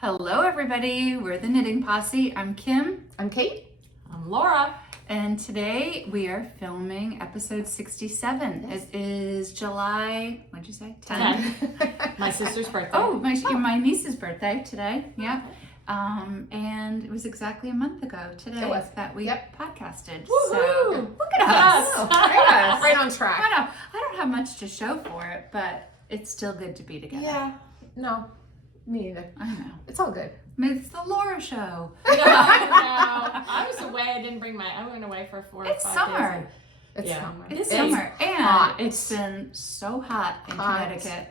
Hello everybody, we're the Knitting Posse. I'm Kim. I'm Kate. I'm Laura. And today we are filming episode 67. Yes. It is July, what'd you say? 10th. My sister's birthday. Oh, my niece's birthday today. Yeah. And it was exactly a month ago today that we podcasted. Woo-hoo! So look at us. Yes. Look at us. Right on track. I don't have much to show for it, but it's still good to be together. Yeah. No, me either. I know. It's all good. It's the Laura show. No, I was away. I didn't bring I went away for 4 or 5 It's days. summer. It's Yeah. summer. It's It summer. is And hot. it's been so hot in Connecticut.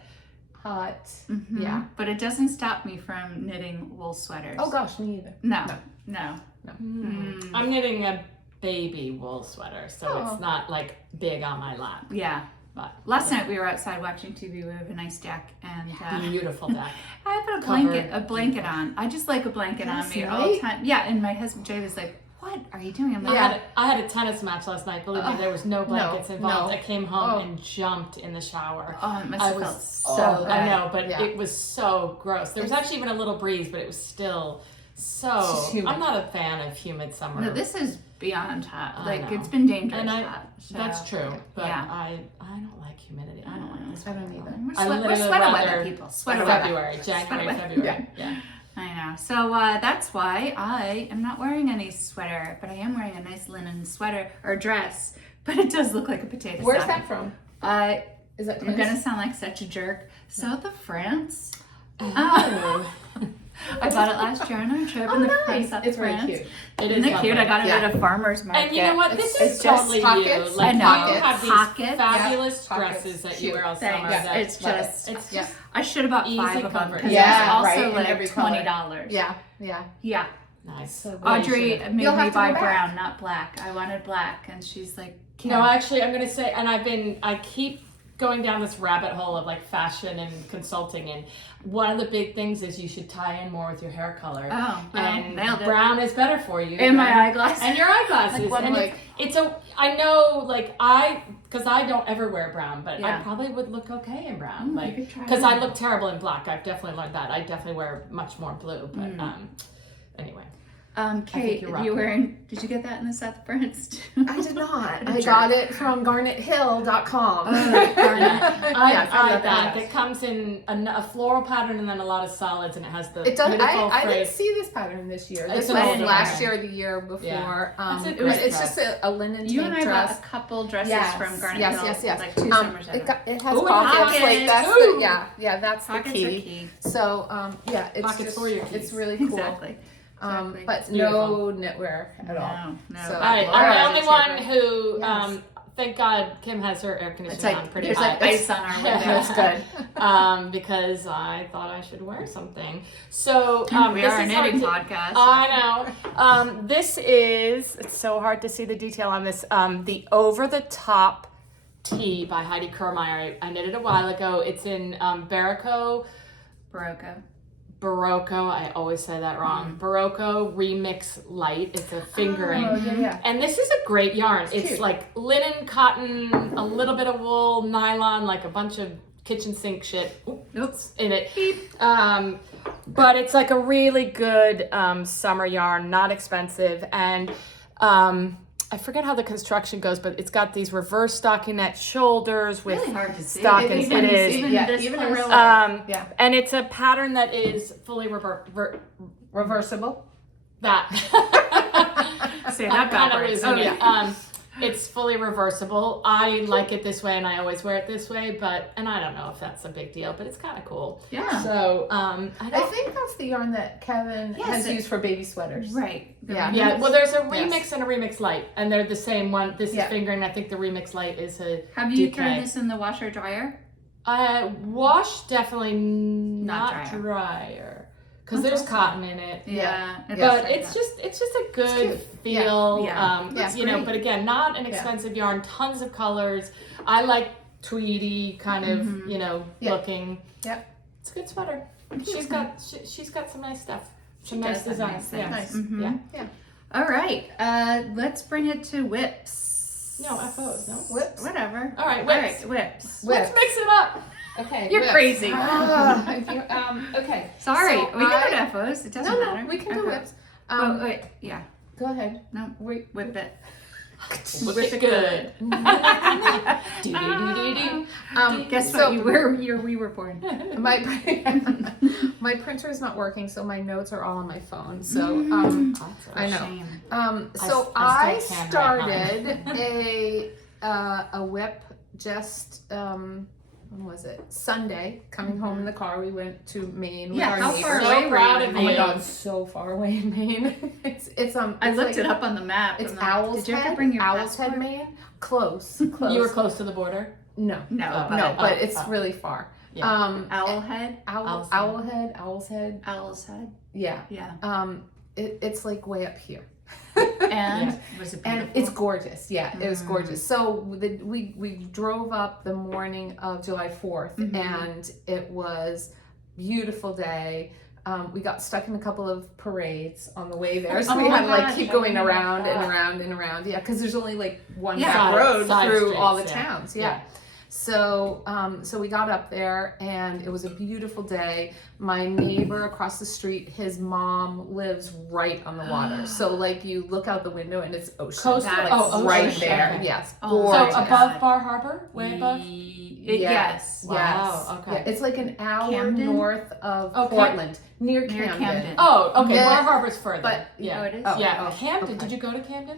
Hot. Mhm. Yeah. But it doesn't stop me from knitting wool sweaters. Oh gosh, me either. No. I'm knitting a baby wool sweater, so Oh. it's not like big on my lap. Yeah. But Last night we were outside watching TV. We have a nice deck, and beautiful deck. I put Covered. a blanket on. I just like a blanket on Yes, me all right? the time. Yeah, and my husband Jay was like, "What are you doing?" I'm like, Yeah. I had a tennis match last night. Believe me, there was no blankets involved. no. I came home Oh. and jumped in the shower. "Oh, it must I have was felt so good." I know, but Yeah. it was so gross. There was actually even a little breeze, but it was still so. It's humid. I'm not a fan of humid summer. No, this is beyond hot. I Like know. it's been dangerous And hot. So. That's true, but Yeah. I don't like humidity. I don't like this. I don't either. We're, I we're literally sweater weather rather- people. Sweater weather. February, January, weather. February. Yeah. I know. So that's why I am not wearing any sweater, but I am wearing a nice linen sweater or dress. But it does look like a potato Where's sack. that from? Is that I'm Prince? gonna sound like such a jerk. South of France. Oh. I bought it last year on our trip in the nice. south of It's really France. cute. It Isn't is it cute? lovely. I got it Yeah. at a farmer's market. And you know what? This It's is just totally pockets. you. Like I know. you have these Pockets. fabulous Yeah. dresses Pockets. that you wear all Thanks. summer. Yeah. that- It's just. It's Yeah. just I should have bought Easy 5 of them comfort. because Yeah, it's also right, in like every color. $20. Yeah. Yeah. nice. So Audrey Well, you made You'll me have to buy go back. brown, not black. I wanted black, and she's like, should- No, actually, I'm gonna say, and I keep going down this rabbit hole of like fashion and consulting, and one of the big things is you should tie in more with your hair color. Oh, well, and nailed it. brown is better for you. And my eyeglasses. And your eyeglasses. Like one, and like- I know, like, because I don't ever wear brown, but Yeah. I probably would look okay in brown. You Like, could try because it. I look terrible in black. I've definitely learned that. I definitely wear much more blue, but anyway. Kate, you're you rocking. wearing? Did you get that in the South of France too? I did not. I Jerk. got it from garnethill.com. Oh, Garnet. I Yes, I love like that. that. It comes in a floral pattern and then a lot of solids, and it has the It does. beautiful I didn't phrase. see this pattern this year. It's This was amazing. last year or the year before. Yeah. It's a It great it's dress. just a linen You tank and I dress. bought a couple dresses Yes, from Garnet yes, Hill, yes. like 2 summers ago. It has Ooh, pockets. Like pockets. that's Ooh. that's Pockets the are key. key. So yeah, it's Pockets just for your keys. it's really cool. Exactly. Exactly. But It's no knitwear at all. No. So- All right, Laura I'm the is only your one friend. who, Yes. thank God Kim has her air It's conditioning like on pretty there's high. like ice on our window. That's good. Because I thought I should wear something. So We this are a is hard knitting to- podcast. I know. This is, it's so hard to see the detail on this, the Over the Top tee by Heidi Kirrmaier. I knit it a while ago. It's in Berroco. Berroco, I always say that wrong. Berroco Remix Light. It's a fingering. Oh, yeah. And this is a great yarn. It's cute. like linen, cotton, a little bit of wool, nylon, like a bunch of kitchen sink shit Oops. in it. But it's like a really good summer yarn, not expensive. And I forget how the construction goes, but it's got these reverse stockinette shoulders with Really hard to see. stockings. Even- It is. even Yeah, this even in close. real life. Um, and it's a pattern that is fully Reversible. that. Say I'm that kind of backwards. losing Oh, it. yeah. It's fully reversible. I like it this way, and I always wear it this way. And I don't know if that's a big deal, but it's kind of cool. Yeah. So I think that's the yarn that Kevin has used for baby sweaters. Right. Yeah. Yeah, well, there's a Yes. remix and a remix light, and they're the same one. This Yeah. is fingering. I think the remix light is a Have you DK. thrown this in the washer dryer? Wash definitely not dryer. dryer because That's there's awesome. cotton in it. Yeah. But it's just a good cute. feel. Yeah. That's You know, great. but again, not an expensive yarn. Tons of colors. I like tweedy kind of Yeah. looking. Yep. It's a good sweater. She's got some nice stuff. Some She nice does have designs. nice Yeah. Nice. Mhm. Yeah. All right. Let's bring it to WIPs. No, FOs. No. Whips. Whatever. All right, All WIPs. right, WIPs. Let's mix it up. Okay. You're whips. crazy. Okay. Okay. Sorry, So we can do FOs. It doesn't No, matter. we can do Okay. whips. Oh, wait, yeah. Go ahead. No, Wait. whip it. Whip it good. Guess so- what? We were born. My my printer is not working, so my notes are all on my phone. So I know. Shame. So I I still can started a whip just when was it? Sunday. Coming home in the car, we went to Maine with Yeah, our how neighbors. far So away were proud you? of Oh my you. god, so far away in Maine. it's I looked it up on the map. It's I'm like, Owl's Did you Head. ever bring your Owl's passport? Head, Maine. Close. You were close to the border? No, No, no, but but it's really far. Yeah. Owlhead? Owl's Head. Owl's Head. Yeah. Yeah. It's like way up here. And was it beautiful? And it's gorgeous. Yeah, it was gorgeous. So we drove up the morning of July 4th and it was beautiful day. We got stuck in a couple of parades on the way there. So Oh we my had to like gosh, keep I going remember around that. and around and around. Yeah, because there's only like one Yeah. back road Side through all the streets, yeah. towns. Yeah. So so we got up there and it was a beautiful day. My neighbor across the street, his mom lives right on the water. So like you look out the window and it's ocean. Coastal? Like, Oh, right ocean. there. Okay. Yes. Oh, So gorgeous. above Bar Harbor? Way above? Yes. Wow, Yes. okay. Yeah, it's like an hour Camden? north of Okay. Portland, near Near Camden. Camden. Oh, okay. Yeah. Bar Harbor's further. But- yeah. Oh, it is? Oh, Yeah, oh, Camden. okay. Did you go to Camden?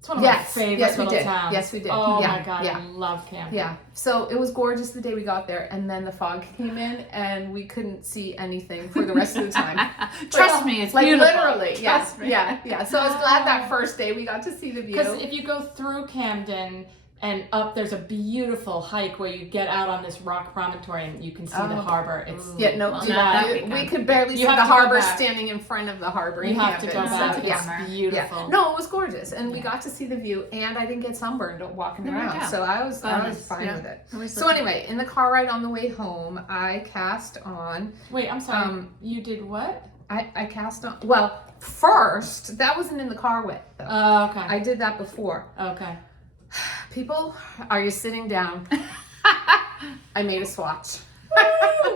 It's one of Yes, my favorite yes, we little did. towns. Yes, we did. Oh Yeah, my god, yeah. I love Camden. Yeah, so it was gorgeous the day we got there, and then the fog came in, and we couldn't see anything for the rest of the time. Trust me, it's like beautiful. literally, yeah, Trust me. yeah. So I was glad that first day we got to see the view. Because if you go through Camden and up, there's a beautiful hike where you get out on this rock promontory and you can see the harbor. It's Yeah, no, Well, we- not that we weekend. could barely You see have the to go harbor back. standing in front of the harbor. you in have to Camden. go back. So, It's yeah. beautiful. Yeah. No, it was gorgeous, and we got to see the view, and I didn't get sunburned walking There you around, go. so I was Bonus, fine yeah. with it. Always So looking- anyway, in the car ride on the way home, I cast on. Wait, I'm sorry. You did what? I cast on. Well, first that wasn't in the car with though. Oh, okay. I did that before. Okay. People, are you sitting down? I made a swatch.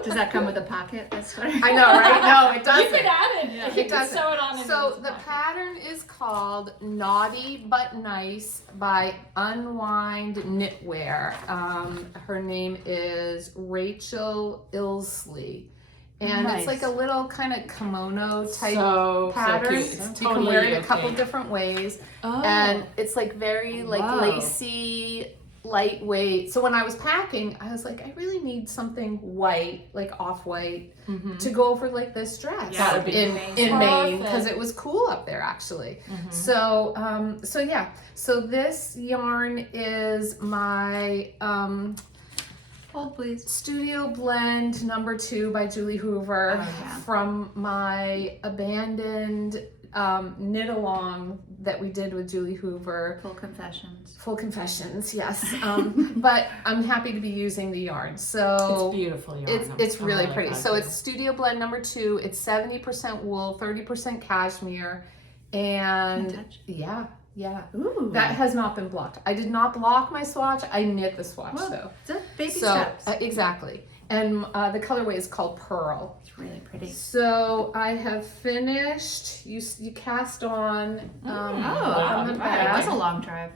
Does that come with a pocket? That's what I know, right? No, it doesn't. You could add it. You could doesn't. sew it on. So into the pocket. pattern is called Naughty But Nice by Unwind Knitwear. Her name is Rachel Illsley. And Nice. it's like a little kind of kimono type so pattern. cute. It's You can wear it a totally couple okay. different ways. Oh. And it's like very like Whoa. lacy, lightweight. So when I was packing, I was like, I really need something white, like off-white, to go over like this dress. Yeah, that would be in amazing. Maine because Perfect. it was cool up there actually. So so yeah. So this yarn is my Hold, please. Studio Blend number 2 by Julie Hoover Oh, yeah. from my abandoned knit along that we did with Julie Hoover. Full confessions. Full confessions, yes. But I'm happy to be using the yarn. So It's beautiful yarn. it's I'm really pretty. glad So to. it's Studio Blend number 2. It's 70% wool, 30% cashmere, and Can I touch? yeah. Ooh. That has not been blocked. I did not block my swatch. I knit the swatch Well, though. it's baby So steps. exactly. And the colorway is called Pearl. It's really pretty. So I have finished. You cast on. on the It back. was a long drive.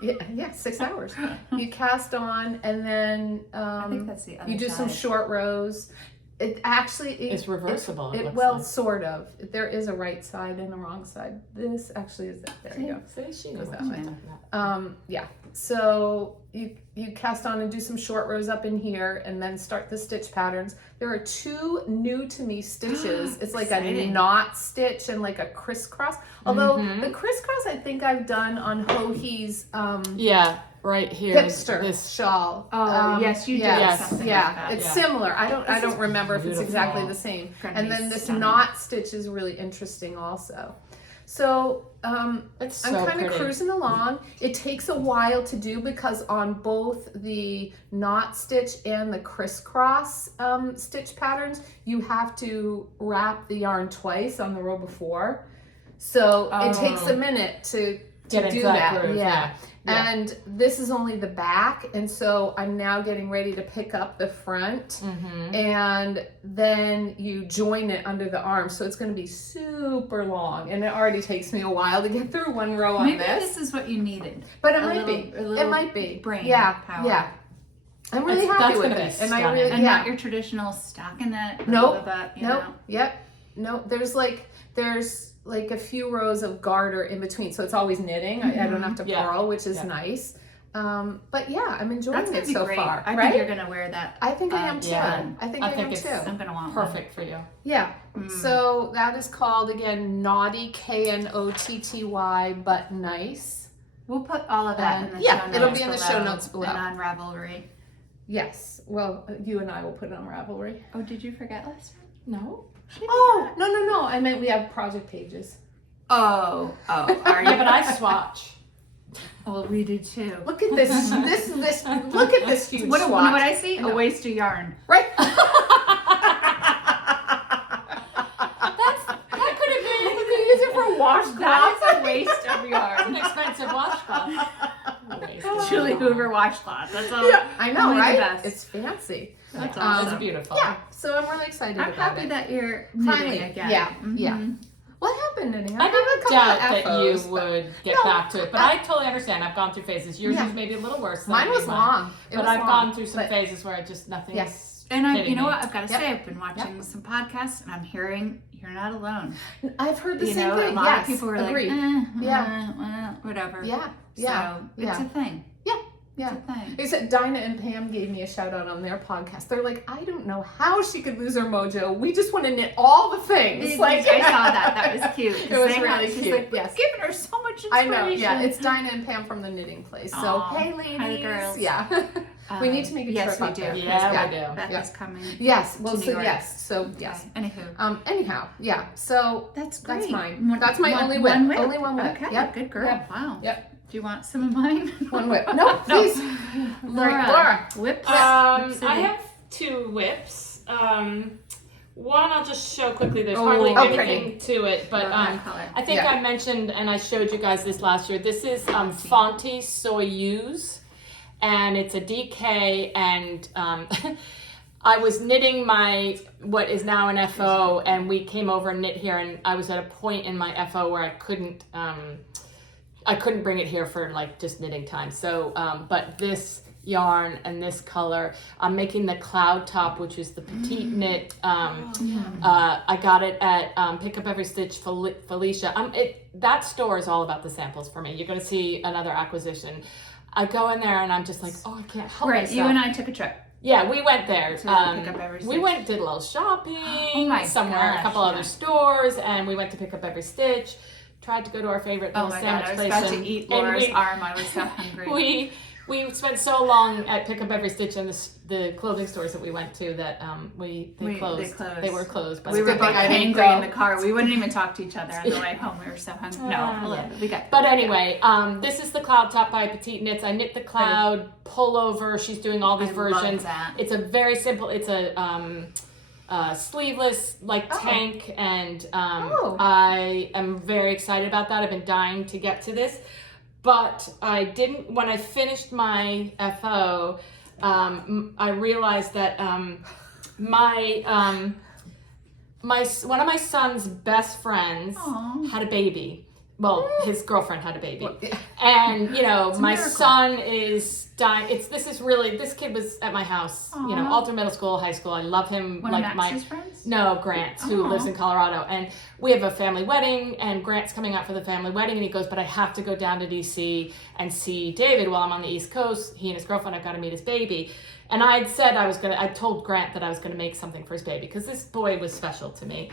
Yeah, 6 hours. You cast on, and then I think that's the other you do some side. short rows. It actually It's reversible, it looks well, like. sort of. There is a right side and a wrong side. This actually is it. There you go. See, she knows Goes what that she's way. talking about. Yeah. So you cast on and do some short rows up in here, and then start the stitch patterns. There are 2 new to me stitches. It's like a Exciting. knot stitch and like a crisscross. Although the crisscross I think I've done on Hohi's Yeah, right here. hipster This shawl. Oh, yes, you did Yes. something Yeah, like that. it's Yeah. similar. I don't remember if it's beautiful. exactly the same. Gonna And be then this stunning. knot stitch is really interesting also. So It's I'm so kind of pretty. cruising along. It takes a while to do because on both the knot stitch and the crisscross stitch patterns, you have to wrap the yarn twice on the row before. So it takes a minute to get into that groove. Yeah. Yeah. And this is only the back, and so I'm now getting ready to pick up the front, and then you join it under the arm, so it's going to be super long, and it already takes me a while to get through one row on Maybe this. this is what you needed. But it A might little- be. a little It might be. brain power. Yeah. I'm really That's happy with gonna be this, and I stunning. really And not your traditional stockinette. Nope. You Nope. know. Yep. Nope. There's like a few rows of garter in between, so it's always knitting. I don't have to Yeah. purl, which is Yeah. nice. But yeah, I'm enjoying That's gonna it be so great. far. I right? think you're gonna wear that. I think I am too. yeah. I think I I think am it's too. I'm gonna want one. Perfect for you. Yeah. So that is called again Knotty, Knotty, but nice. We'll put all of that in the yeah, show notes. it'll be in the show notes below. And on Ravelry. Yes. Well, you and I will put it on Ravelry. Oh, did you forget last time? No. Oh, no. I meant we have project pages. Oh, are you? Yeah, but I swatch. Well, we do too. Look at this. This. Look at this huge What swatch. I see? A waste of yarn. Right. That could have been. You could use it for washcloth. That is a waste of An yarn. expensive washcloth. Julie Hoover washcloth. That's all. Yeah, I know, Only the right? best. It's fancy. That's It's awesome. beautiful. Yeah, so I'm really excited I'm about happy it. that you're knitting Finally, again. yeah. Mhm. What happened, knitting? I had a didn't couple doubt of that FOs, you but would get No, back to it, but I totally understand. I've gone through phases. Yours Yeah. was maybe a little worse than Mine was mine. long. It But was I've long, gone through some but- phases where I just nothing's Yes. And hitting you know me. what? I've got to Yep. say, I've been watching some podcasts, and I'm hearing you're not alone. I've heard the You same know, thing. a lot yes, of people were agreed. like, Yeah. whatever. Yeah, So it's a thing. yeah. It's a thing. Except Dinah and Pam gave me a shout out on their podcast. They're like, I don't know how she could lose her mojo. We just want to knit all the things. Like I saw that. That was cute. 'cause It was they really she's cute, Like, yes. We've given her so much I inspiration. know. Yeah, it's Dinah and Pam from the Knitting Place. So Aw, hey, ladies. hi, girls. Yeah. We need to make a yes, trip we up do. there. Yeah, we do. Beth Yeah. is coming. Yes. Well, To New so York. yes. So yes. Okay. Anywho. Anyhow, yeah. So That's great. that's mine. That's my only whip. One whip. Only one whip. Okay, Yep. good girl. Yep. Wow. Yep. Do you want some of mine? One whip. No, please. Laura. Whips. I have two whips. One I'll just show quickly. There's hardly oh, anything to it, but Love that color. I think Yeah. I mentioned and I showed you guys this last year. This is Fonte Soyuz, and it's a DK, and I was knitting my what is now an FO, and we came over and knit here, and I was at a point in my FO where I couldn't bring it here for like just knitting time. So, but this yarn and this color, I'm making the cloud top, which is the petite knit. I got it at Pick Up Every Stitch Felicia. That store is all about the samples for me. You're going to see another acquisition. I go in there and I'm just like, oh, I can't help Right. myself. You and I took a trip. Yeah, we went there. Pick Up Every We Stitch. went, did a little shopping my somewhere, a gosh, couple yeah. other stores, and we went to Pick Up Every Stitch. Tried to go to our favorite Oh little my god, sandwich I was place. about and- to eat and Laura's we- arm. I was so hungry. We spent so long at Pick Up Every Stitch and the clothing stores that we went to that they closed. They closed. They were closed. But We were good thing both I didn't angry go. in the car. We wouldn't even talk to each other on the way home. We were so hungry. No, a little bit. We got. But anyway, this is the cloud top by Petite Knits. I knit the cloud pullover. She's doing all these I versions. love that. It's a very simple. It's a sleeveless tank, and I am very excited about that. I've been dying to get to this, but I didn't. When I finished my FO, I realized that one of my son's best friends Aw. had a baby. Well, his girlfriend had a baby, and a my miracle. son is dying. This kid was at my house. Aw. All through middle school, high school. I love him. One like of Max's friends? no, Grant, who Aw. lives in Colorado, and we have a family wedding, and Grant's coming out for the family wedding, and he goes, but I have to go down to DC and see David while I'm on the East Coast. He and his girlfriend, I've got to meet his baby. And I told Grant that I was going to make something for his baby, because this boy is special to me.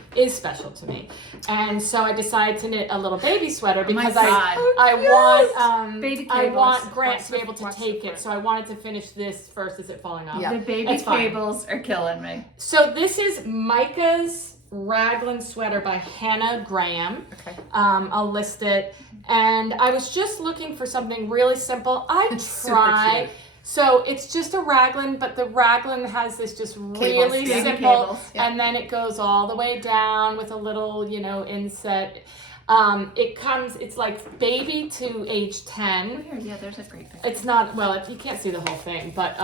And so I decided to knit a little baby sweater, because God. Baby I cables. want Grant to be able to Watch take the it. So I wanted to finish this first. Is it falling off? Yeah. The baby It's fine. cables are killing me. So this is Micah's raglan sweater by Hannah Graham. Okay. I'll list it. And I was just looking for something really simple. Super try. cute. So it's just a raglan, but the raglan has this just really baby simple, cables, yeah. and then it goes all the way down with a little, inset. It's like baby to age 10. Here, yeah, there's a great picture. It's not, well, you can't see the whole thing, but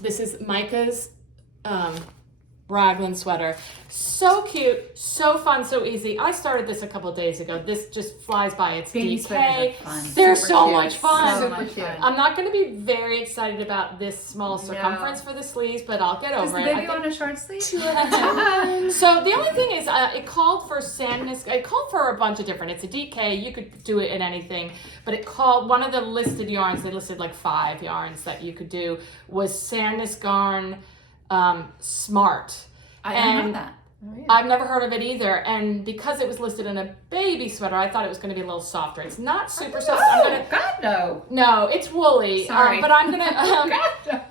this is Micah's raglan sweater. So cute, so fun, so easy. I started this a couple days ago. This just flies by. It's Baby DK. sweaters are fun. They're Super so cute. much fun. So Super much cute. fun. I'm not going to be very excited about this small circumference for the sleeves, but I'll get Does over the it. I baby think- want a short sleeve? So the only thing is, it called for sandness. It called for a bunch of different. It's a DK. You could do it in anything, but it called one of the listed yarns. They listed like 5 yarns that you could do. Was sandness garn smart. I don't know And that. Oh, yeah. I've never heard of it either, and because it was listed in a baby sweater, I thought it was going to be a little softer. It's not super soft. Oh, God, no. No, it's woolly. Sorry. But I'm gonna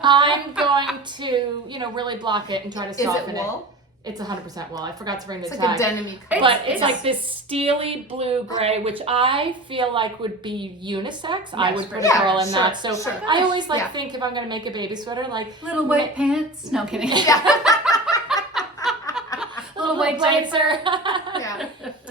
I'm going to really block it and try to Is soften it wool? It's 100% wool. I forgot to bring the It's tag. like a denim-y color. But it's It's- like this steely blue gray, which I feel like would be unisex. I would put a yeah, girl in sure, that. So sure. I always Yeah. think if I'm gonna make a baby sweater, like Little white pants. No kidding. Little white blazer. Yeah.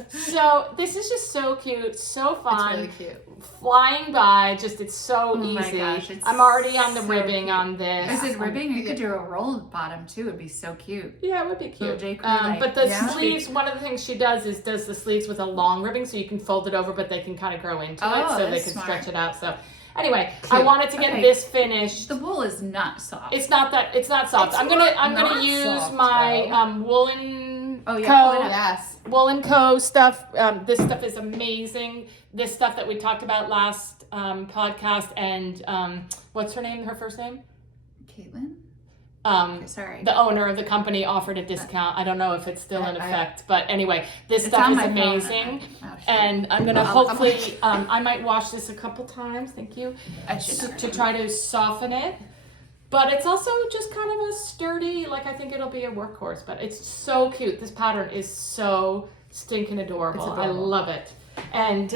So this is just so cute, so It's fun. really cute. Flying by, it's so Oh my easy. gosh, it's I'm already on the so ribbing cute. on this. Is it ribbing? You Yeah. could do a rolled bottom too. It'd be so cute. Yeah, it would be Little cute. J. Crew light. But the Yeah. sleeves, one of the things she does is does the sleeves with a long ribbing, so you can fold it over, but they can kind of grow into it, Oh, so they that's can smart. stretch it out. So anyway, I Cute. wanted to get Okay. this finished. The wool is not soft. It's not soft. It's I'm gonna not use soft, my though. woolen Oh, yeah, Co. pull it up. Yes. Wool & Co. stuff. This stuff is amazing. This stuff that we talked about last podcast, and what's her name? Her first name? Caitlin? Sorry. The owner of the company offered a discount. I don't know if it's still in effect, but anyway, this It's stuff on is my phone. amazing. Oh, shoot. And I'm gonna I'll- hopefully, I might wash this a couple times. Thank you. I should know. To try to soften it. But it's also just kind of a sturdy, like I think it'll be a workhorse, but it's so cute. This pattern is so stinking adorable. It's I adorable. love it. And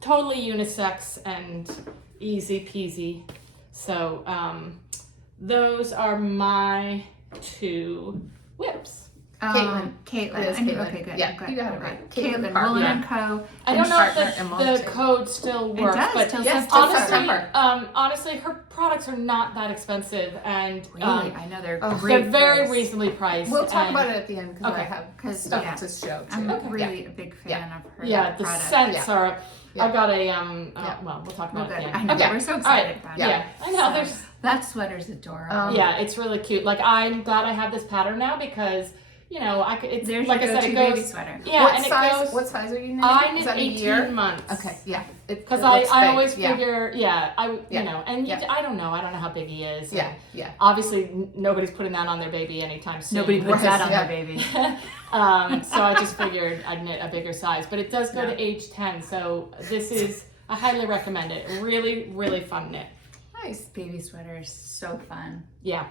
totally unisex and easy peasy. So those are my 2 whips. Caitlin. Caitlin. It is I knew- Caitlin. Okay, good. Yeah, good. you got it Okay. right. Caitlin, Caitlin Woolen Cardigan. & Co. I and don't know partner if in the Multi. code still works, does, but till Yes, September. till honestly, September. honestly, her products are not that expensive, and Really? I know they're Oh, great. they're very price. reasonably priced. We'll talk and- about it at the end because I Okay. have 'Cause, stuff yeah. to show too. I'm Okay. really a big fan Yeah. of her Yeah, the product. scents are. Yeah. I've got a Yeah. well, we'll talk We're about it. good. at the I end. know. Yeah. We're so All excited right. about Yeah. it. I know. So, There's that sweater's adorable. yeah, it's really cute. Like I'm glad I have this pattern now because I could. It's There's like your I said, it go-to goes. baby sweater. Yeah, What and size? it goes. What size are you knitting? I Is knit that a 18 year? months. Okay. Yeah. Because It I looks big. always Yeah. figure Yeah. and Yeah. I don't know how big he is. Yeah. and Yeah. Obviously, nobody's putting that on their baby anytime soon. Nobody puts Right, that on yeah. their baby. So I just figured I'd knit a bigger size, but it does go to age 10. So this is I highly recommend it. Really, really fun knit. Nice. Baby sweater is so fun. Yeah,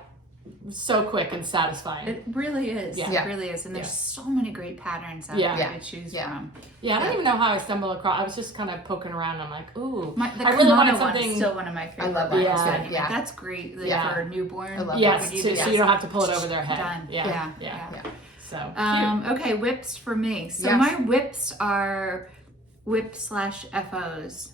so quick and satisfying. It really is. Yeah. It really is. And there's so many great patterns out Yeah. there Yeah. to choose Yeah. from. Yeah, I don't even know how I stumbled across. I was just kind of poking around. I'm like, ooh, The I really wanted kimono one something. is still one of my favorite. love that ones. one I too. mean, Yeah. That's great like, Yeah. for a newborn. I love Yes, When you so, do so that. you don't have to pull it over their head. Done. Yeah, Yeah. Yeah. So cute. Okay, whips for me. So Yes. my whips are whip/FOs.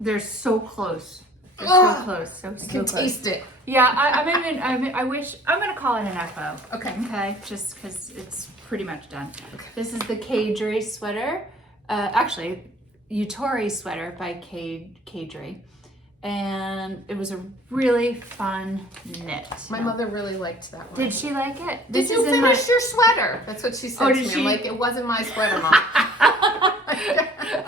They're so close. They're so Ugh. close. So I can close. taste it. Yeah, I wish I'm gonna call it an FO. Okay. Okay, just because it's pretty much done. Okay. This is the Caidree sweater. Actually, Yutori sweater by Caidree. And it was a really fun knit. My mother really liked that one. Did she like it? Did This you is in finish your sweater? That's what she said Oh, to did me. she? I'm like, it wasn't my sweater, Mom.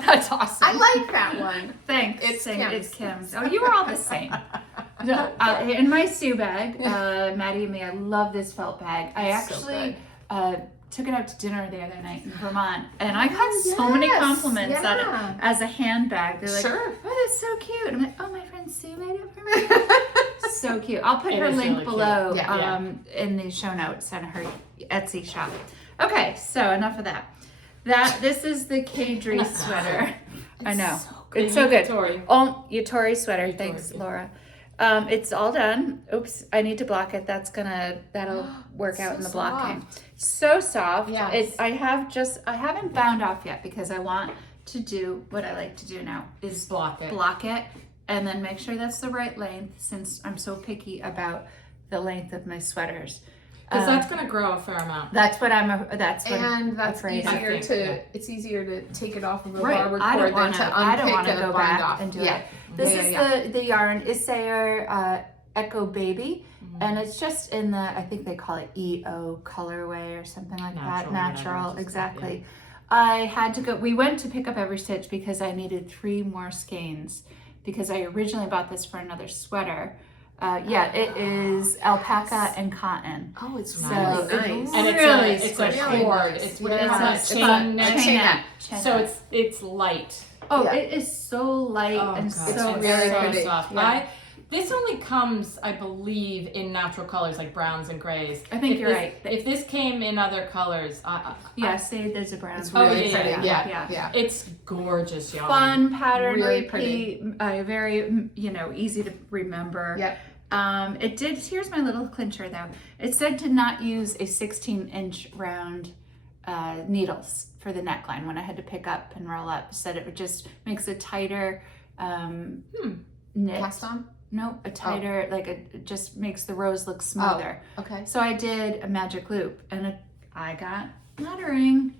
That's awesome. I like that one. Thanks. It's It's Kim's. Kim's. Oh, you were all the same. In my Sue bag, Maddie and me, I love this felt bag. I It's so actually good. took it out to dinner the other night in Vermont, and I got so many yes. compliments Yeah. on it as a handbag. They're like, Sure. "Oh, that's so cute." I'm like, "Oh, my friend Sue made it for me." So cute. I'll put It her is link really below cute. Yeah. in the show notes on her Etsy shop. Okay, so enough of that. This is the Caidree sweater. I know. It's so good. Yutori. Oh, Yutori sweater. Thanks, Laura. It's all done. Oops, I need to block it. That'll work out in the blocking. So soft. Yes. I haven't bound off yet because I want to do what I like to do now is block it, and then make sure that's the right length, since I'm so picky about the length of my sweaters. Because that's going to grow a fair amount. That's easier to. It's easier to take it off of a Right. barber I cord don't than to want unpick to and go bind back off. and do it. This is the yarn Issayer Echo Baby, and it's just in the, I think they call it EO colorway or something like that. Natural, exactly. I had to go, we went to pick up every stitch because I needed 3 more skeins because I originally bought this for another sweater. It is alpaca and cotton. Oh, it's So really nice. And it's a cord. It's what do you call that? Chain neck. So it's light. Oh, it is so light and God, so it's very so pretty. soft. Yeah. This only comes, I believe, in natural colors like browns and grays. I think you're right. If this came in other colors, say there's a brown. It's really pretty. pretty. Yeah. It's gorgeous yarn. Fun pattern, Really repeat, very easy to remember. Yep. It did. Here's my little clincher though. It said to not use a 16-inch round needles for the neckline when I had to pick up and roll up. It said it just makes a tighter knit. Cast on? No, a tighter, it just makes the rows look smoother. Okay. So I did a magic loop and I got lettering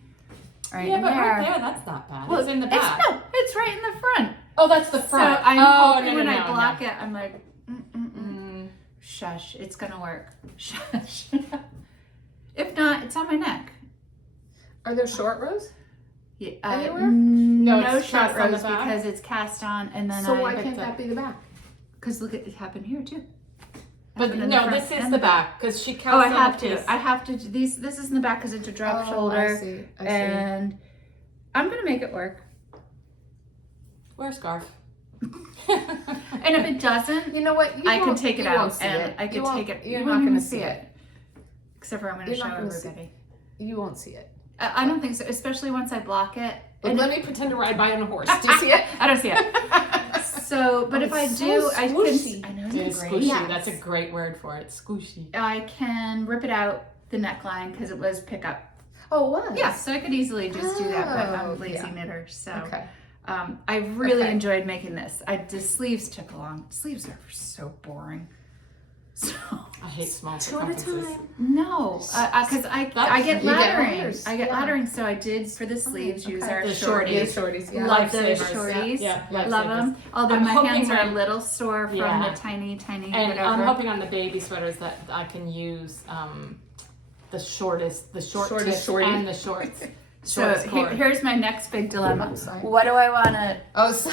right but there. right there, that's not bad. Well, it's in the back. It's right in the front. Oh, that's the front. So I'm hoping when I block no. it, I'm like, shush, it's gonna work. Shush. If not, it's on my neck. Are there short rows? Yeah, Anywhere? No it's short cast on the rows back? because it's cast on, and then So why can't that be the back? Because look, it happened here too. But Happened in no, front this is and the back because she counts. Oh, I have to. I have to. This is in the back because it's a drop shoulder. I see. And I'm gonna make it work. Wear a scarf. And if it doesn't, You know what? I can take it you won't out see and it. I can You won't- take it. You're You not won't going to even see it. Except for I'm going to You're show not gonna see everybody. You won't see it. I don't think so, especially once I block it. But let me pretend to ride by on a horse. Do you see it? I don't see it. So, but if I it's do, so I can. squishy. I know It it's is great. squishy. Yes. That's a great word for it. Squishy. I can rip it out the neckline because it was pick up. Oh, what? Yeah, so I could easily just do that, but I'm Oh, a lazy yeah. knitter. So Okay. I really Okay. enjoyed making this. The sleeves took long. Sleeves are so boring. So I hate small 2 at a circumferences. time. no, because I get You get laddering. ladders, I get yeah. laddering, so I did for the sleeves use okay. our The shorties. Shorties. Yeah. Love those Lifesavers. shorties. Yeah, Love lifesavers. them. Although I'm my hoping hands are a my- little sore from Yeah. the tiny And whatever. I'm hoping on the baby sweaters that I can use the short Shortest tips shorty. and the shorts. So shortest cord. here's my next big dilemma. Sorry. What do I want to? Oh, so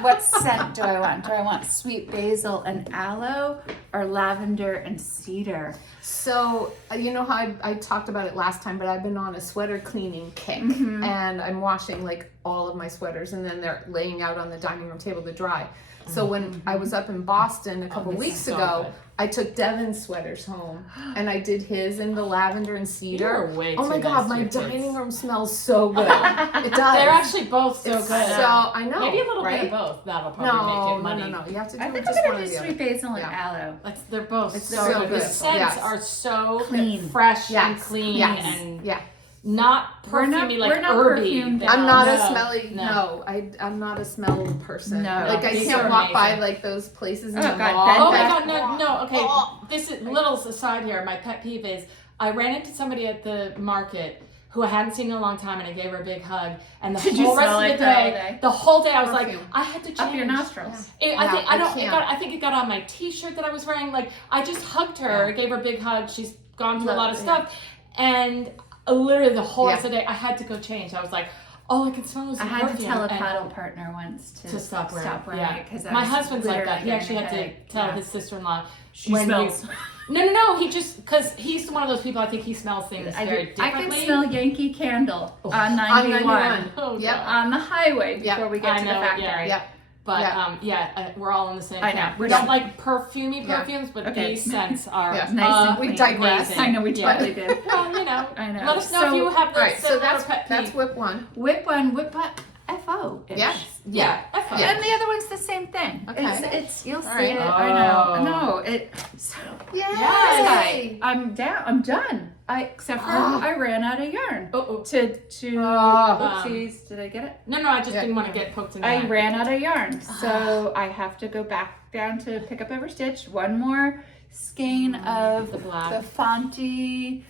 What scent do I want? Do I want sweet basil and aloe or lavender and cedar? So, you know how I talked about it last time, but I've been on a sweater cleaning kick Mm-hmm. and I'm washing like all of my sweaters and then they're laying out on the dining room table to dry. So when I was up in Boston a couple this weeks is so ago, good. I took Devin's sweaters home and I did his in the lavender and cedar. You're way Oh too my nice God, to my your kids. dining room smells so good. It does. They're actually both so It's good. So I know. Maybe a little right? bit of both. That'll probably make it money. No. You have to do I think just I'm one gonna or do the other. sweet basil and Yeah. aloe. They're both It's so so good. The good. scents Yes. are so Clean. fresh and Yes. clean Yes. and Yeah. not We're not- perfumey like we're not herby. perfumed. I'm not a No, smelly. no. No, I'm not a smell person. No. Like I These can't are walk by amazing. like those places in Oh, the God, mall. Bed Oh my Bath- God, no, okay. Oh. This is little aside here. My pet peeve is I ran into somebody at the market who I hadn't seen in a long time, and I gave her a big hug. And the Did you whole rest smell of the like her all day, day? the whole day, I was like, Perfume. I had to change Up your nostrils. I think it got on my T-shirt that I was wearing. Like I just hugged her, gave her a big hug. She's gone through a lot of stuff, and literally the whole rest of the day, I had to go change. I was like, all I could smell was the I had to perfume. tell a And- paddle partner once to stop wearing it because My husband's like that. He actually had to tell his sister-in-law. She when smells. No. He just because he's one of those people. I think he smells things very I differently. can smell Yankee Candle on 91 On 91. Oh, Yep. God. on the highway Yep. before we get I to know, the factory. yeah. Yep. But Yeah. we're all in the same I know. camp. We We don't don't- like perfumey Yeah. perfumes, but Okay. these scents are Yeah. Nice and We clean. digress. amazing. I know we Yeah. totally did. Well, you know, I know. let us know So- if you have All this right, so similar pet that's peeve. whip one. Whip one, whip one. FO-ish. Yes. Yeah. Yeah. And the other one's the same thing. Okay. It's you'll see right. it. Oh. I know. No, so Yay! this guy, I'm done. Except for Oh. I ran out of yarn. Oh. To Oh. oopsies, did I get it? No, I just didn't want to get poked in the I eye. ran out of yarn, so I have to go back down to pick up every stitch. One more skein of The black. the Fonty.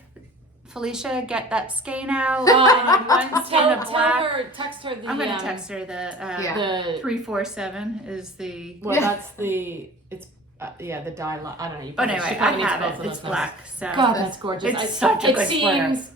Felicia, get that skein out. Oh, and one skein of black. Text her the. I'm gonna text her the The 347 is the. well, Yeah. that's the the dye line. I don't know. You But probably- anyway, she I probably needs have both it. of It's those now. black. So God, that's gorgeous. It's such a it good sweater. seems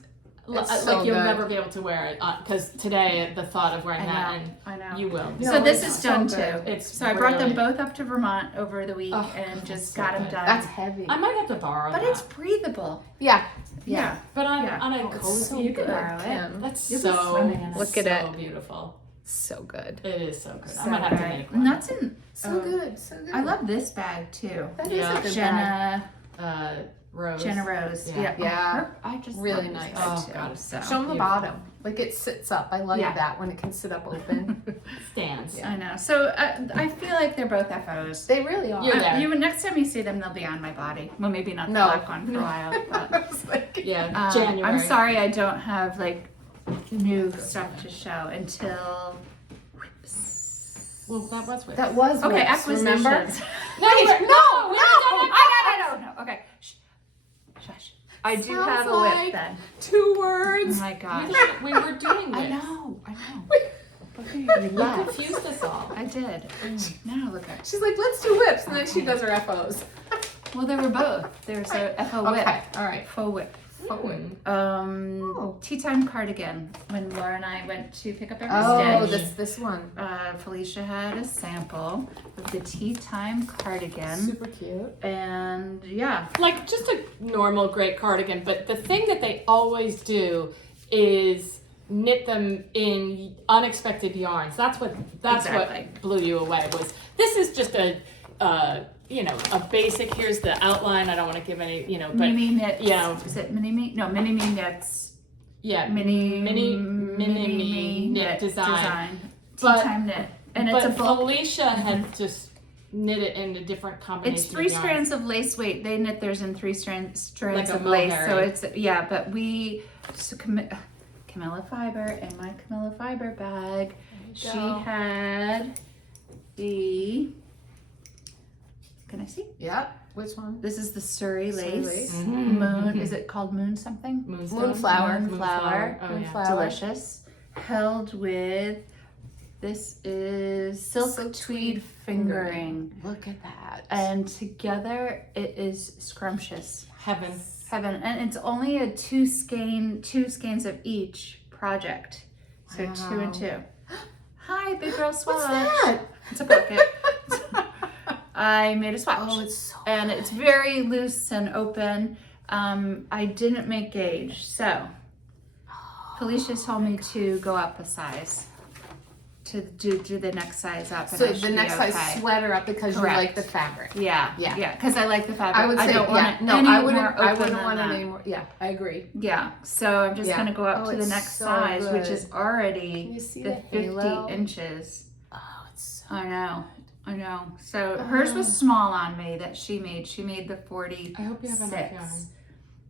It's like so you'll good. never be able to wear it because today the thought of wearing that and I know. you will. No, So this it's is so done good. too. It's So I brought them really- both up to Vermont over the week Oh, and God, just that's so got them good. done. That's heavy. I might have to borrow But that. it's breathable. Yeah. Yeah. But on Yeah. a Oh, it's cozy, so you can good, borrow it. Kim. that's You'll be so swimming in it. Look at so it. beautiful. So good. It is so good. I So might have to good. make And one. that's in. So good. So good. I love this bag too. That is Yeah. a good bag. Rose. Jenna Rose. Yeah. Yeah. I just Really love this nice. bag Oh, too. God, it's So. Show them the Beautiful. bottom. Like it sits up. I like Yeah. that when it can sit up open. Stands. Yeah. I know. So I feel like they're both FOs. They really are. You're there. You next time you see them, they'll be on my body. Well, maybe not the No. black one for a while. But, It's like- Yeah. January. I'm sorry I don't have like new stuff to show until. Well, that was weird. That was Okay, Whips, acquisitions. remember? No, No. Okay. Shh. Shush. I do Sounds have a like- whip then. 2 Oh words. my gosh. we were doing I this. know. Okay, You relax. confused us all. I did. Now look at. She's like, let's do whips, and then she does her FOs. Well, there were both. There's a FO whip. Okay, all right. Faux whip. Oh. Tea-time cardigan. When Laura and I went to pick up every Oh, stitch, this one. Felicia had a sample of the tea-time cardigan. Super cute. And yeah, Like just a normal great cardigan, but the thing that they always do is knit them in unexpected yarns. That's Exactly. what blew you away. Was this is just a a basic. Here's the outline. I don't want to give any but mini knits. yeah. Is it mini me? No, mini me knits. yeah, Mini me knit design. Tea But- time knit, and it's But a bulk. Felicia had just knit it in a different combination. It's 3 of yarns. strands of lace weight. They knit theirs in 3 strands Like a of lace. So mulberry. it's but we Camilla fiber in my Camilla fiber bag. She go. had the. Can I see? Yeah. Which one? This is the Surrey lace. lace. Mhm. Moon. Is it called moon something? Moonflower. Moonflower. Oh, yeah. Moonflower. Delicious. Held with. This is silk tweed fingering. Look at that. And together it is scrumptious. Heaven. Heaven. And it's only a two skeins of each project. So 2 and 2. Hi, big girl swatch. What's that? It's a pocket. I made a swatch. Oh, it's so and it's very loose and open. I didn't make gauge, so Felicia told me to go up a size, to do the next size up. And So I the should be next okay. size sweater up because Correct. you like the fabric. Yeah, Yeah. yeah, because I like the fabric. I would say, don't want it no, any I more wouldn't. I open wouldn't than want it that. anymore. Yeah, I agree. Yeah, so I'm just Yeah. gonna go up Oh, to the it's next so size, which good. is already Can you see the the 50 halo? inches. Oh, it's so. I know. So hers was small on me that she made. She made the 40. I hope you have enough yarn.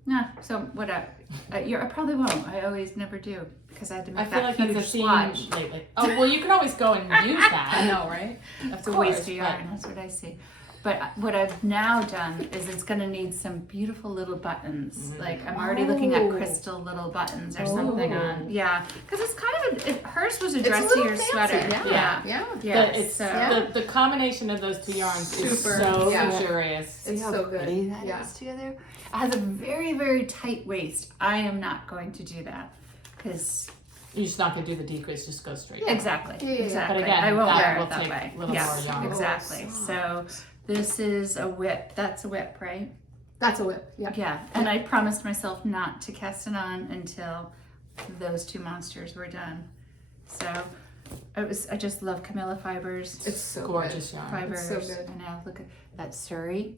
No, so whatever. I probably won't. I always never do because I had to I make feel that like huge that's a theme swatch. lately. Oh well, you can always go and use that. I know, right? That's a course, waste of yarn. That's what I see. But what I've now done is it's going to need some beautiful little buttons. Like I'm already looking at Oh. crystal little buttons or something Oh. on. Yeah, because it's kind of hers was a It's a little dressier fancy, sweater. Yeah. Yeah. It's so the combination of those two yarns is Super. so Yeah. luxurious. It's so good. that Yeah. is together. It has a very, very tight waist. I am not going to do that because You're just not gonna do the decrease; just go straight. exactly, Yeah. exactly. But again, I won't that wear will it that take way. a little Yes, more yarn. exactly. So this is a whip. That's a whip, right? That's a whip. Yeah. Yeah. And I promised myself not to cast it on until those two monsters were done. So I just love Camilla fibers. It's so Gorgeous yarn. Fibers. so good. And now look at that Surrey.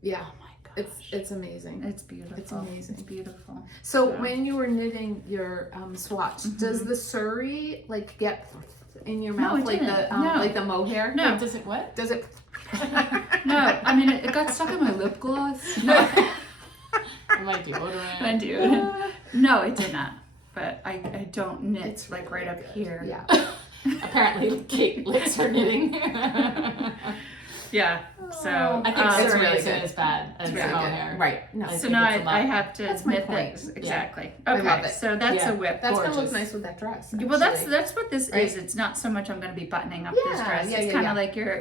Yeah. Oh my god. It's amazing. It's beautiful. It's amazing. It's beautiful. So when you were knitting your swatch, does the suri like get in your mouth it like didn't. the No. like the mohair? No. Wait, does it what? Does it? No, I mean it got stuck in my lip gloss. My deodorant. I do. No, it did not. But I don't knit It's like right up here. Yeah. Apparently, Kate licks her knitting. Yeah. So I think it's Suri really isn't good. as bad as Really good. mohair. Right. No. I so think now it's a lot. I have to That's my knit point. this. Exactly. I Okay. love it. So that's Yeah. a whip. That's gonna look Gorgeous. nice with that dress. Well, that's actually. what this Right. is. It's not so much I'm going to be buttoning up this Yeah, dress. yeah, It's yeah, kind yeah. of like your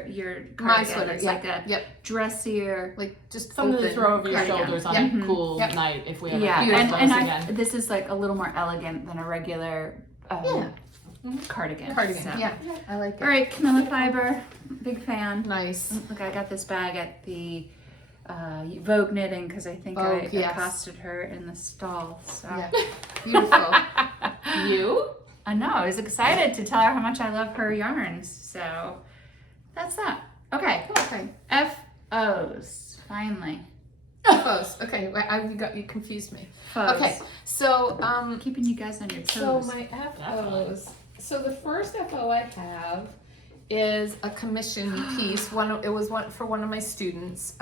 My cardigan. sweater. It's Yeah. like a Yep. dressier. Like just Something to open throw over your cardigan. shoulders on Yep. a cool Yep. night if we ever Yeah, have and clothes I again. this is like a little more elegant than a regular cardigan. Cardigan. So. Yeah. I like it. All right, Camellia fiber. Big fan. Nice. Look, I got this bag at the Vogue Knitting because I think I Vogue, yes. accosted her in the stall. So Yeah. Beautiful. You? I know. I was excited to tell her how much I love her yarns. So that's that. Okay. Okay. FOs. Finally. Close. Okay. You got you confused me. FOs. Okay. So Keeping you guys on your So toes. my FOs. So the first FO I have is a commission piece. It was one for one of my students.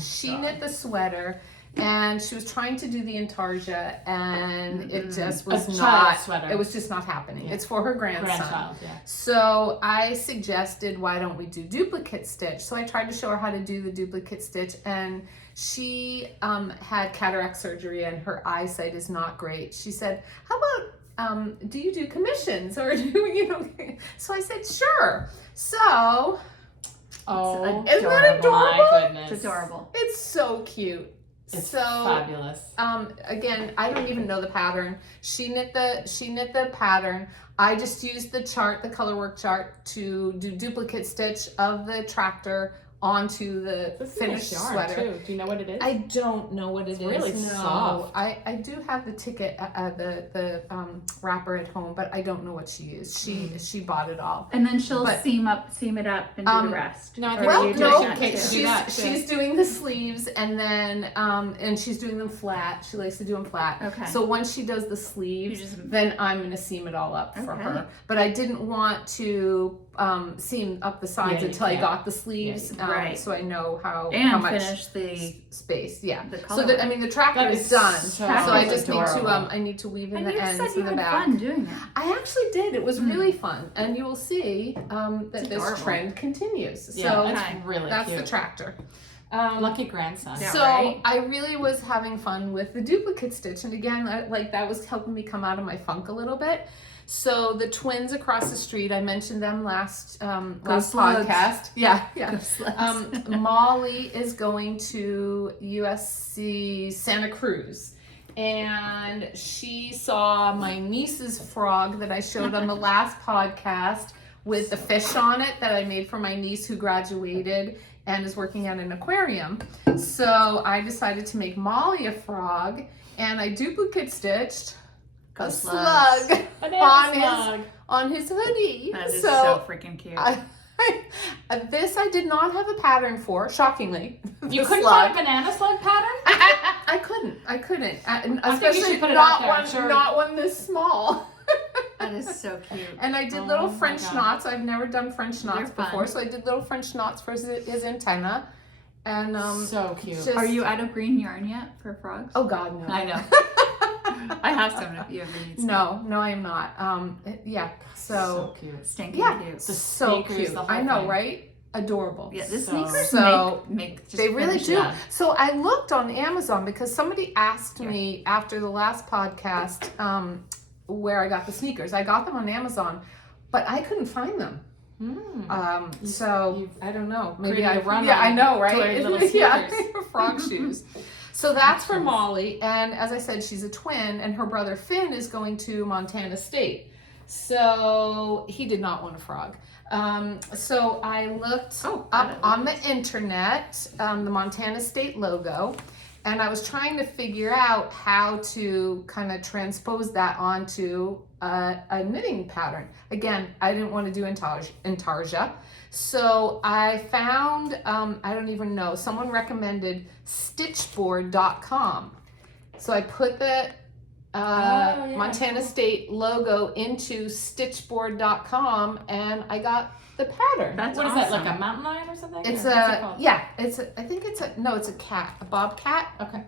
She knit the sweater, and she was trying to do the intarsia, and it just was A not. child sweater. It was just not happening. Yeah. It's for her grandson. Grandchild, yeah. So I suggested, why don't we do duplicate stitch? So I tried to show her how to do the duplicate stitch, and she had cataract surgery and her eyesight is not great. She said, how about do you do commissions or do you know? So I said, sure. So Oh, isn't that adorable? my goodness. It's adorable. it's so cute. It's so fabulous. again, I don't even know the pattern. She knit the pattern. I just used the chart, the color work chart, to do duplicate stitch of the tractor onto the This is finished nice yarn, sweater. too. Do you know what it is? I don't know what it is. really No, soft. I do have the ticket, the wrapper at home, but I don't know what she used. She bought it all. And then she'll But- seam it up and do the rest. no, I Or think are Well, you no, doing that okay, too? she's doing the sleeves, and then and she's doing them flat. She likes to do them flat. Okay. So once she does the sleeves, You just- then I'm gonna seam it all up for Okay. her. But I didn't want to seam up the sides Yeah, you until I can't. got the sleeves, Yeah, right. so I know how And much finish the space. Yeah. the So color. that, I mean, the tractor That is is done. so So I just adorable. need to weave in and the you ends said you and the had back. fun doing it. I actually did. It was really fun, and you will see that It's this adorable. trend continues. Yeah, So that's okay. really that's cute. the tractor. Lucky grandson. Yeah. So right? I really was having fun with the duplicate stitch, and again, that was helping me come out of my funk a little bit. So the twins across the street, I mentioned them last Slugs. podcast. Yeah. Go slugs. Molly is going to USC Santa Cruz, and she saw my niece's frog that I showed on the last podcast with the fish on it that I made for my niece who graduated and is working at an aquarium. So I decided to make Molly a frog, and I duplicate stitched Go a slugs. slug on his hoodie. That is so freaking cute. This I did not have a pattern for, shockingly. You The couldn't slug. find a banana slug pattern? I couldn't. I think you Especially should put it not out there, one, sure. not one this small. That is so cute. And I did Oh little my French God. knots. I've never done French knots They're before, fun. so I did little French knots for his antenna. And So cute. just- Are you out of green yarn yet for frogs? Oh God, no. I know. I have some if you ever need some. No, I am not. Yeah. So cute. Stinking Yeah. cute. The So sneakers, cute. the whole I know, thing. right? Adorable. Yeah, the So- sneakers So, make just They really finish do. that. So I looked on Amazon because somebody asked me after the last podcast where I got the sneakers. I got them on Amazon, but I couldn't find them. So I don't know. Maybe created I a run yeah, on I know, toy right? little Yeah, sneakers. frog shoes. So that's for Molly, and as I said, she's a twin, and her brother Finn is going to Montana State. So he did not want a frog. So I looked up on the internet, the Montana State logo, And I was trying to figure out how to kind of transpose that onto a knitting pattern. Again, I didn't want to do intarsia. So I found, I don't even know, someone recommended stitchboard.com. So I put the Montana State logo into stitchboard.com and I got the pattern. That's What is awesome. that, like a mountain lion or something? It's Or what's it called? I think it's a cat, a bobcat. Okay.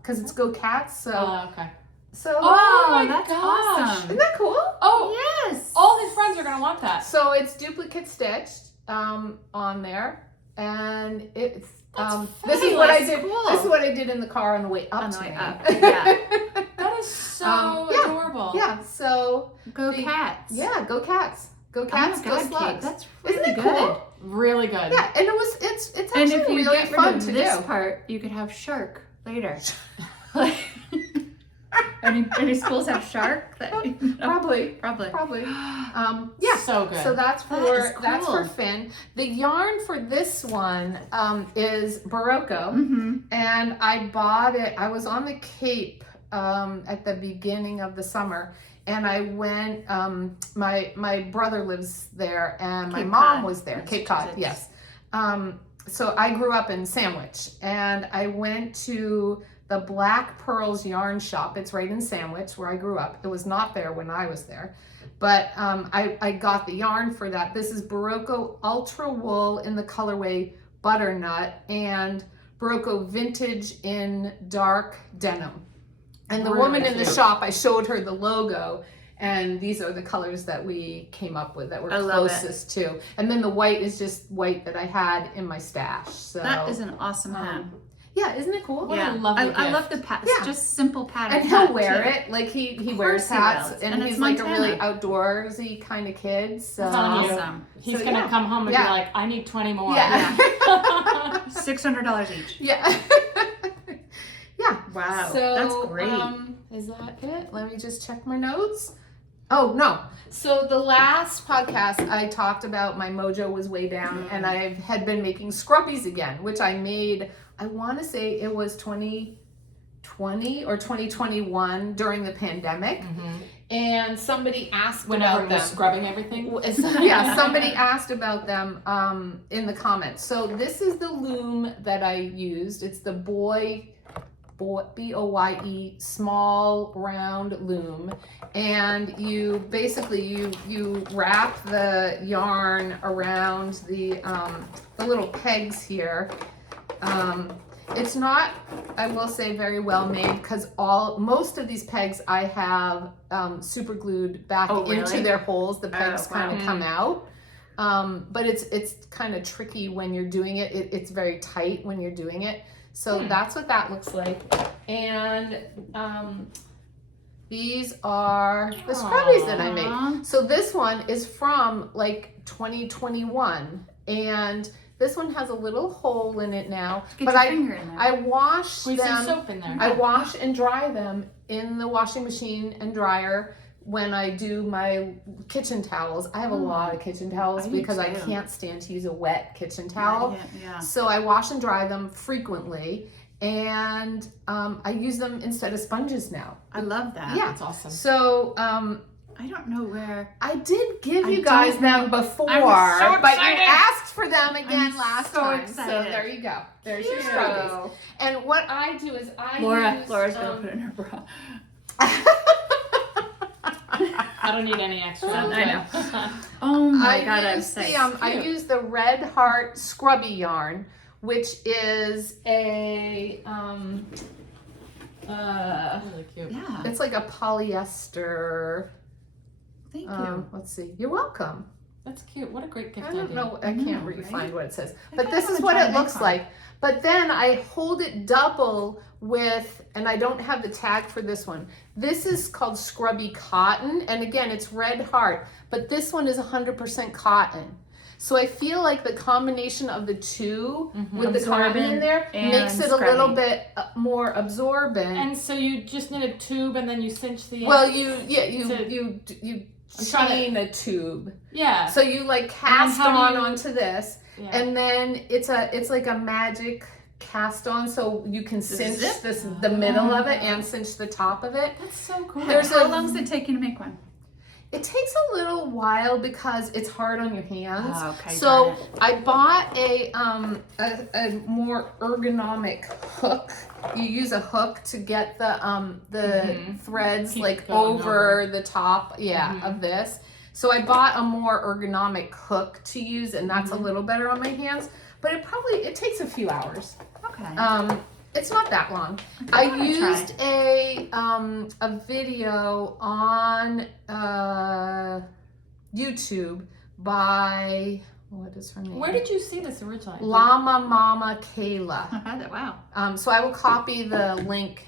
Because it's Go Cats. So, Okay. so Oh my that's gosh. awesome. isn't that cool? Oh, Yes. all his friends are going to want that. So it's duplicate stitched on there, and it's this is what I did. Cool. This is what I did in the car on the way up On the to way me. up, yeah. That is so yeah. adorable. Yeah. So Go the- Cats. yeah, go cats, go Oh cats, my go God, Kate, slugs. that's Isn't really it good. cool? Really good. Yeah, and it's And actually if you really get rid fun of to this do. part, you could have shark later. any schools have shark? Probably. Probably. Yeah. So good. So that's for That is cool. Finn. The yarn for this one is Berroco, Mm-hmm. and I bought it. I was on the Cape at the beginning of the summer, and I went. My brother lives there, and my Cape mom Cod, was there. Cape Cod, Massachusetts. yes. So I grew up in Sandwich, and I went to the Black Pearls yarn shop. It's right in Sandwich where I grew up. It was not there when I was there, but I got the yarn for that. This is Berroco Ultra Wool in the colorway Butternut and Berroco Vintage in dark denim. And the Really woman in the cute. shop, I showed her the logo, and these are the colors that we came up with that were I love it. closest to. And then the white is just white that I had in my stash. So That is an awesome hat. yeah, isn't it cool? What a Yeah, lovely I love gift. the pattern. Yeah. Just simple pattern. And he'll hat, wear too. it. Like he Of wears course he hats, will. and And he's it's like a really Montana. outdoorsy kind of kid. So telling you. Awesome. He's So, going to yeah. come home and Yeah. be like, I need 20 more. yeah, $600 each. yeah, yeah. Wow, So that's great. Is that it? Let me just check my notes. Oh no. So the last podcast I talked about my mojo was way down, and I had been making scrubbies again, which I made. I want to say it was 2020 or 2021 during the pandemic, and somebody asked Whenever about we're them. scrubbing everything. Yeah, somebody asked about them in the comments. So this is the loom that I used. It's the Boye, B-O-Y-E, small round loom, and you basically you wrap the yarn around the little pegs here. It's not, I will say, very well made because most of these pegs I have super glued back Oh, really? into their holes. The pegs wow. kind of come out. But it's kind of tricky when you're doing it. It's very tight when you're doing it. So that's what that looks like. And these are the scrubbies that I Aw. made. So this one is from like 2021, and this one has a little hole in it now. Get but your finger in there. I wash Squeeze some them. soap in there. I wash and dry them in the washing machine and dryer when I do my kitchen towels. I have a lot of kitchen towels I do because I too. can't stand to use a wet kitchen towel. Yeah. So I wash and dry them frequently, and I use them instead of sponges now. I love that. Yeah. That's awesome. So I don't know where. I did give I you guys don't them know. before, I was so but you excited. asked for them again I'm last so time. So excited. there you go. There's your Cute. scrubbies. And what I do is I use, Laura's gonna put it in her bra. I don't need any extra. I know. Oh my god, I'm use so the I use the Red Heart Scrubby yarn, which is a Really cute. Yeah. it's like a polyester. Thank you. Let's see. You're welcome. That's cute. What a great gift I don't idea. know. I can't really right? find what it says. I But kinda this is wanna what try it and make looks one. like. But then I hold it double with, and I don't have the tag for this one. This is called Scrubby Cotton. And again, it's Red Heart. But this one is 100% cotton. So I feel like the combination of the two with the cotton in Absorbent there and makes it a little scrubby. bit more absorbent. And so you just knit a tube and then you cinch the well, end? you I'm trying to- chain a tube. Yeah. So you like cast how do on you- onto this. Yeah. And then it's like a magic cast on, so you can cinch zip? the middle of it and cinch the top of it. That's so cool. How long does it take you to make one? It takes a little while because it's hard on your hands. Oh, okay, So got it. I bought a more ergonomic hook. You use a hook to get the threads Keep like going over the top, of this. So I bought a more ergonomic hook to use, and that's a little better on my hands. But it takes a few hours. Okay. It's not that long. I I wanna used a video on YouTube by, what is her name? Where did you see this originally? Llama Mama Kayla. Wow. So I will copy the link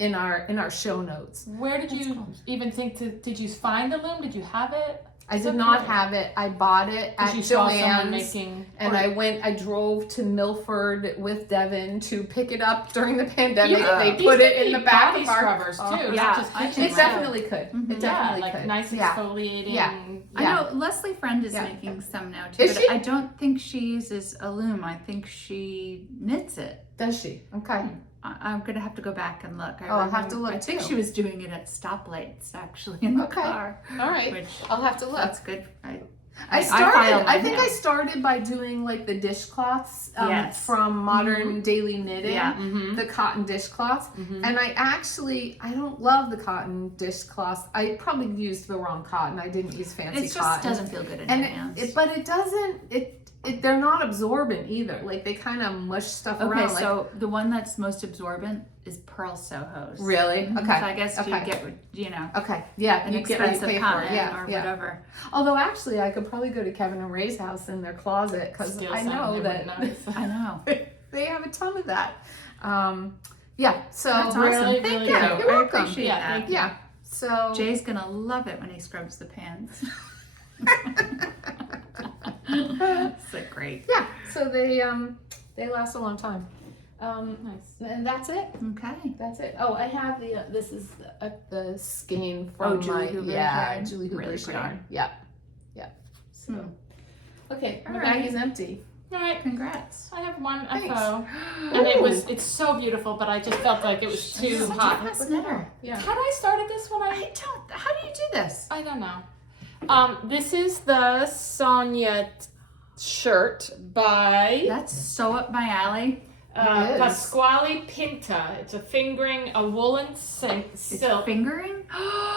in our show notes. Where did you even think did you find the loom? Did you have it? I did not have it. I bought it at You saw someone Joann's, making, and I drove to Milford with Devin to pick it up during the pandemic. They put it in the back body of our scrubbers too. yeah, not just kitchen It definitely could. It definitely like could. nice exfoliating. Yeah. I know Leslie Friend is making some now too, Is but she? I don't think she uses a loom. I think she knits it. Does she? Okay. I'm gonna have to go back and look. I'll have to look I think too. she was doing it at stoplights actually in the car. All right. Which I'll have to look. that's good. I started by doing like the dishcloths Yes. from Modern Daily Knitting, Yeah. the cotton dishcloths. And I don't love the cotton dishcloths. I probably used the wrong cotton. I didn't use fancy It just cotton. doesn't feel good in And your hands. but it doesn't. They're not absorbent either. Like they kind of mush stuff Okay, around. so the one that's most absorbent is Pearl Soho's. Really? Okay. So I guess you get, Okay. Yeah. an You get what you expensive pay for. cotton Yeah. or Yeah. whatever. Although actually, I could probably go to Kevin and Ray's house in their closet because Steal I some, know they that wouldn't know. I know. they have a ton of that. Yeah. So That's awesome. really, Thank really you. good. You're I welcome. appreciate Yeah, that. thank you. yeah. So Jay's gonna love it when he scrubs the pans. So great. yeah. So they last a long time. Nice. And that's it. Okay. That's it. Oh, I have this is the skein from Julie my Hoover's yeah yarn. Julie Really Hoover's pretty. yarn. Yep. So okay, All my right. bag is empty. All right. Congrats. I have one Thanks. FO, and it's so beautiful, but I just felt like it was too Such a hot. fast knitter. Yeah. Had I started this when How do you do this? I don't know. This is the Sonia shirt by That's so up my alley. It is. Pasquale Pinta. It's a fingering, a woolen silk. It's fingering.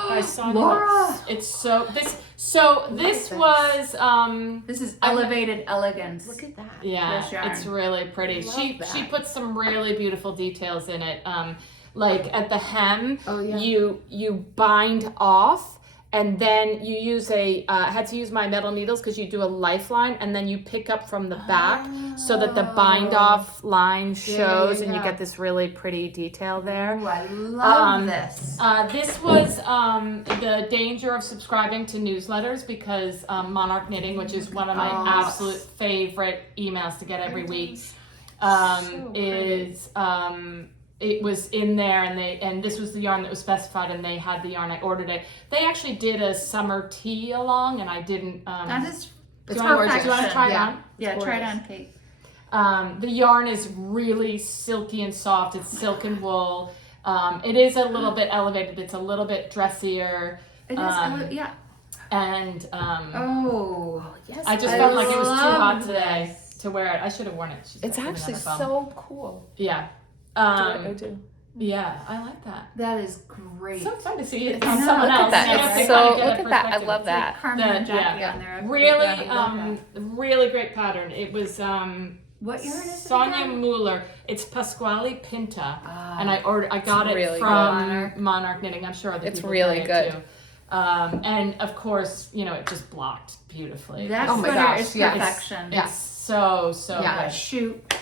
By Sonia Laura. WIP-Knotty. It's so this this. was This is elevated elegance. Look at that. yeah, Fresh yarn. it's really pretty. Love She that. put some really beautiful details in it. Like at the hem, Oh, yeah. you bind off, and then you use I had to use my metal needles because you do a lifeline, and then you pick up from the back so that the bind off line shows, and you yeah. get this really pretty detail there. Ooh, I love this. This was the danger of subscribing to newsletters because Monarch Knitting, which is one of my absolute favorite emails to get every week, is it was in there, and this was the yarn that was specified, and they had the yarn. I ordered it. They actually did a summer tea along, and I didn't. That is It's do you gorgeous. want to try it Yeah. on? yeah. It's Try it gorgeous. on, Kate. The yarn is really silky and soft. It's silk and wool. It is a little bit elevated. It's a little bit dressier. It is. Yeah. And Oh. Yes. I just I felt like it was too hot love today this. to wear it. I should have worn it. She's It's got it on actually the phone. so cool. Yeah. I do. Yeah, I like that. That is great. So fun to see it I on know, someone look at else. that. You know, It's to so- kind of get look a at that. I perspective. love It's that. Carmen and Jackie yeah. on there. Really, Yeah, I love that. really great pattern. It was What yarn is it? Sonia again? Mueller. It's Pasquale Pinta, Ah. and I got it really from good. Monarch Knitting. I'm sure other It's people really carry it good. too. And of course, it just blocked beautifully. That Oh my sweater gosh, is yes. perfection. It's so Yeah. good. Shoot.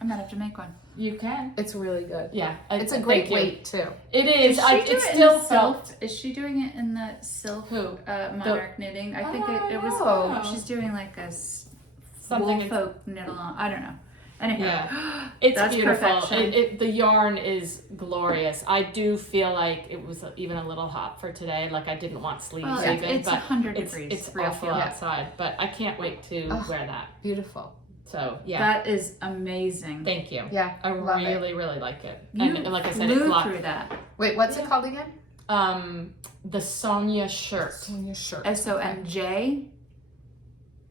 I'm gonna have to make one. You can. It's really good. Yeah. It's a thank great you. weight too. It is. Does she do It it in still the felt. silk? Is she doing it in the silk Who? Monarch knitting? I think it was. Oh. She's doing like a Something wool folk knit along. I don't know. Anyhow, Yeah. It's that's beautiful. perfection. The yarn is glorious. I do feel like it was even a little hot for today. Like I didn't want sleeves Well, even, it's but 100 it's degrees. it's real awful feel. outside. But I can't wait to wear that. Beautiful. So yeah, That is amazing. thank you. Yeah, I love it. really like it. You And like I said, it's flew black. through that. Wait, what's it called again? The Sonia shirt. On your shirt. SONJ.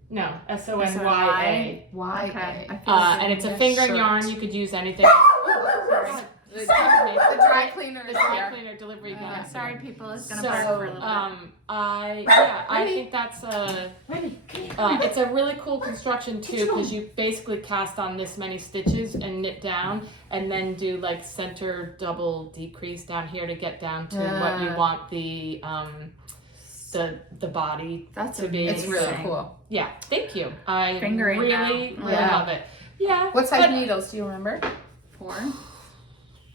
No, SONYA. Why? Okay. And it's a finger yarn. You could use anything. Sorry. The dry cleaner The is dry here. cleaner delivery. Yeah, guy. sorry, people. It's gonna So, bark for a little bit. I think that's it's a really cool construction too, because you basically cast on this many stitches and knit down, and then do like center double decrease down here to get down to what you want the body That's to be. It's really amazing. cool. Yeah, thank you. I Fingering really now. Yeah. love it. Yeah. What size but- needles do you remember? 4.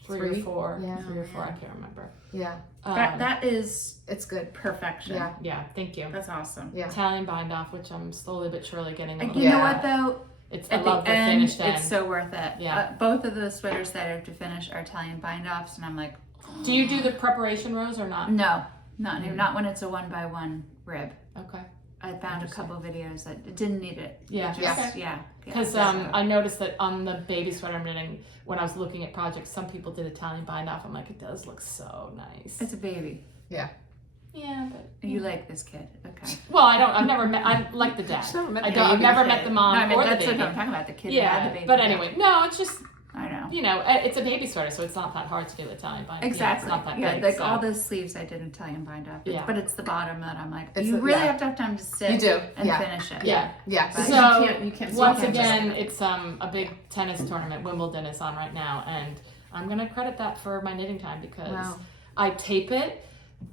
Three Three? or four. Yeah. 3 or 4. I can't remember. Yeah, That is it's good. perfection. Yeah. Yeah. Thank you. That's awesome. Yeah. Italian bind off, which I'm slowly but surely getting. A And little you know Yeah. what though? It's I At love the the end, finished end. it's so worth it. Yeah. Both of the sweaters that I have to finish are Italian bind offs, and I'm like, Do you do the preparation rows or not? no, not when it's a 1x1 rib. Okay. I found a couple videos that it didn't need it. Yeah. It just, Okay. yeah. Because I noticed that on the baby sweater I'm knitting, when I was looking at projects, some people did Italian bind off. I'm like, it does look so nice. It's a baby. Yeah, but You like this kid, okay? well, I've never met. I like the dad. She's never met I the don't. I've baby never kid. met the mom No, I mean, or the that's baby. what I'm talking about. The kid that had the baby. But yeah. anyway, no, it's just I know. it's a baby sweater, so it's not that hard to do Italian bind. Exactly. Yeah, it's not that Yeah, big, like so. all the sleeves I did Italian bind off. Yeah. But it's the bottom that I'm like, It's you the- really yeah. have to have time to sit You do. and Yeah. finish it. Yeah. Yeah. But So you can't once just- again, it's a big tennis tournament. Wimbledon is on right now, and I'm gonna credit that for my knitting time because Wow. I tape it.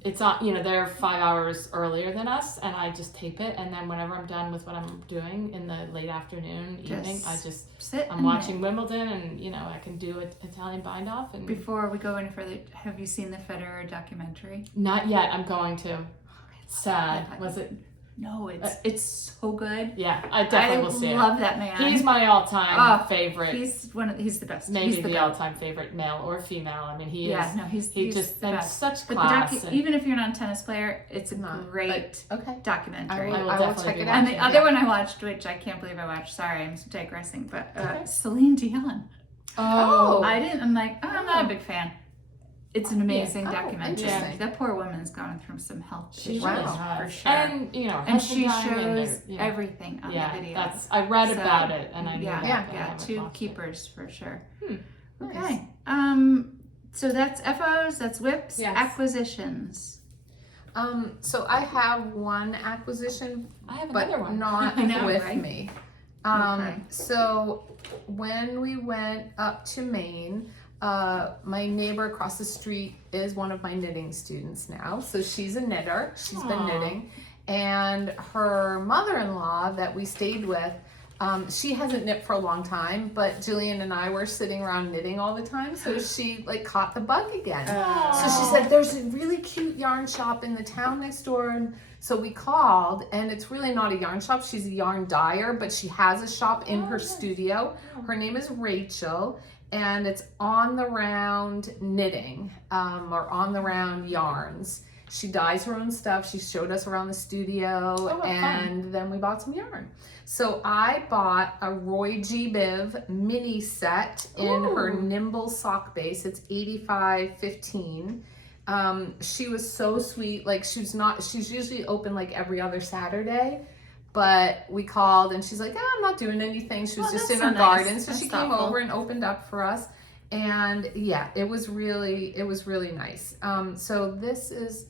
It's on, they're 5 hours earlier than us, and I just tape it, and then whenever I'm done with what I'm doing in the late afternoon, evening, I just sit. I'm and watching Wimbledon, and I can do an Italian bind off, and Before we go any further, have you seen the Federer documentary? not yet. I'm going to. Sad. Was it? No, it's so good. Yeah, I definitely I will see it. love that man. He's my all-time favorite. He's the best. Maybe he's the best. all-time favorite male or female. I mean, he is. He's just the and best. such But class. and- even if you're not a tennis player, it's a Not, great Okay. documentary. I will I will definitely check be it And out. the other one I watched, which I can't believe I watched. Sorry, I'm digressing. But Celine Dion. Oh. I'm not a big fan. It's an amazing Oh, documentary. interesting. That poor woman's gone through some health She issues really Wow. has. for sure. And her And she husband died, and shows they're, everything on yeah, the video. that's I read So, about it, and I knew that. yeah, but I yeah, haven't 2 watched it. keepers for sure. Nice. Okay. So that's FOs, that's WIPs, Yes. acquisitions. So I have one acquisition, I have but another one. not I know, with right? me. Okay. So when we went up to Maine, my neighbor across the street is one of my knitting students now. So she's a knitter. She's been Aw. knitting. And her mother-in-law that we stayed with, she hasn't knit for a long time, but Jillian and I were sitting around knitting all the time. So she caught the bug again. So she said, there's a really cute yarn shop in the town next door. And so we called, and it's really not a yarn shop. She's a yarn dyer, but she has a shop in her studio. Her name is Rachel, and it's On the Round Knitting, or On the Round Yarns. She dyes her own stuff. She showed us around the studio, what and then we bought some yarn. So I bought a Roy G. Biv mini set in her Nimble sock base. It's 85.15. She was so sweet. She's usually open every other Saturday, but we called and she's like, I'm not doing anything. She was Oh, just that's in her so nice. garden. So That's she came thoughtful. over and opened up for us. And yeah, it was really nice. So this is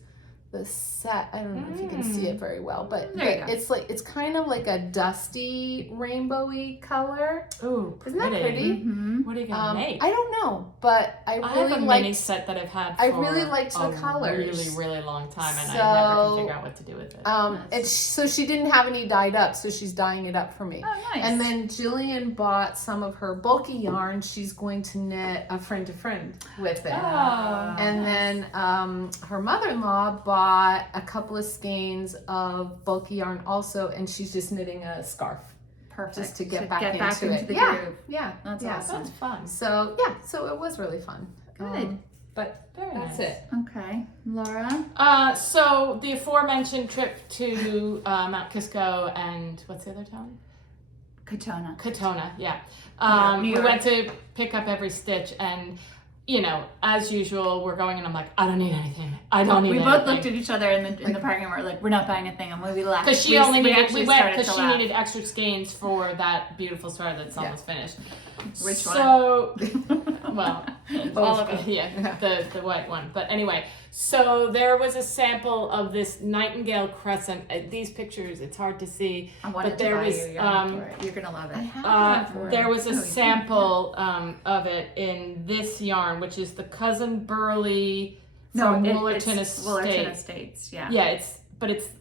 the set. I don't know if you can see it very well, but There you go. it's kind of like a dusty rainbowy color. Ooh, Isn't that pretty? Mm-hmm. What are you gonna make? I don't know, but I I have really a mini liked. set that I've had for I really liked the a colors. really, really long time, and I never So, can figure out what to do with it. And so she didn't have any dyed up, so she's dyeing it up for me. Oh, nice. And then Jillian bought some of her bulky yarn. She's going to knit a friend to friend with it. Oh, And then her mother-in-law bought a couple of skeins of bulky yarn also, and she's just knitting a scarf Perfect. just to get back into it. the Yeah, groove. yeah, That's yeah. awesome. that's fun. So yeah, so it was really fun. Good. But Very that's nice. it. Okay. Laura? So the aforementioned trip to Mount Kisco and what's the other town? Katona. Yeah. New We York. went to pick up every stitch, and as usual, we're going, and I'm like, I don't need anything. I don't need We anything. both looked at each other in the parking lot. We're like, we're not buying a thing. And when we left, Because she we only needed, actually we went started because to she laugh. needed extra skeins for that beautiful sweater that's almost finished. Which So, well, All of it. yeah, the white one. But anyway, so there was a sample of this Nightingale Crescent. These pictures, it's hard to see. I wanted but to there buy was, you yarn for it. You're gonna love it. There was a sample of it in this yarn, which is the Cousin Burley from Woolerton it's Woolerton Estates. Estates. Yeah. Yeah, it's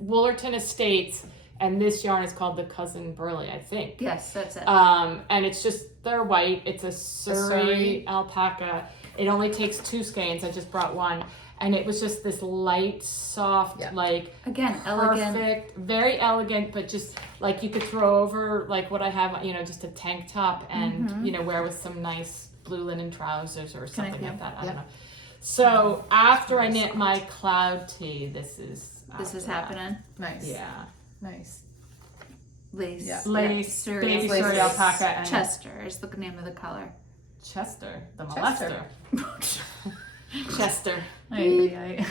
Woolerton Estates, and this yarn is called the Cousin Burley, I think. Yes, that's it. And it's just, they're white. It's a Surrey alpaca. It only takes 2 skeins. I just brought one. And it was just this light, soft, Again, elegant. perfect, very elegant, but just like you could throw over like what I have, just a tank top and, wear with some nice blue linen trousers or something like that. I don't know. So after I knit my cloud tee, this is happening. Nice. Yeah. Nice. Lace. Yeah. Lace, Surrey. baby Lace. Surrey alpaca, and Chester is the name of the color. Chester, the Chester. molester. Chester. Aye.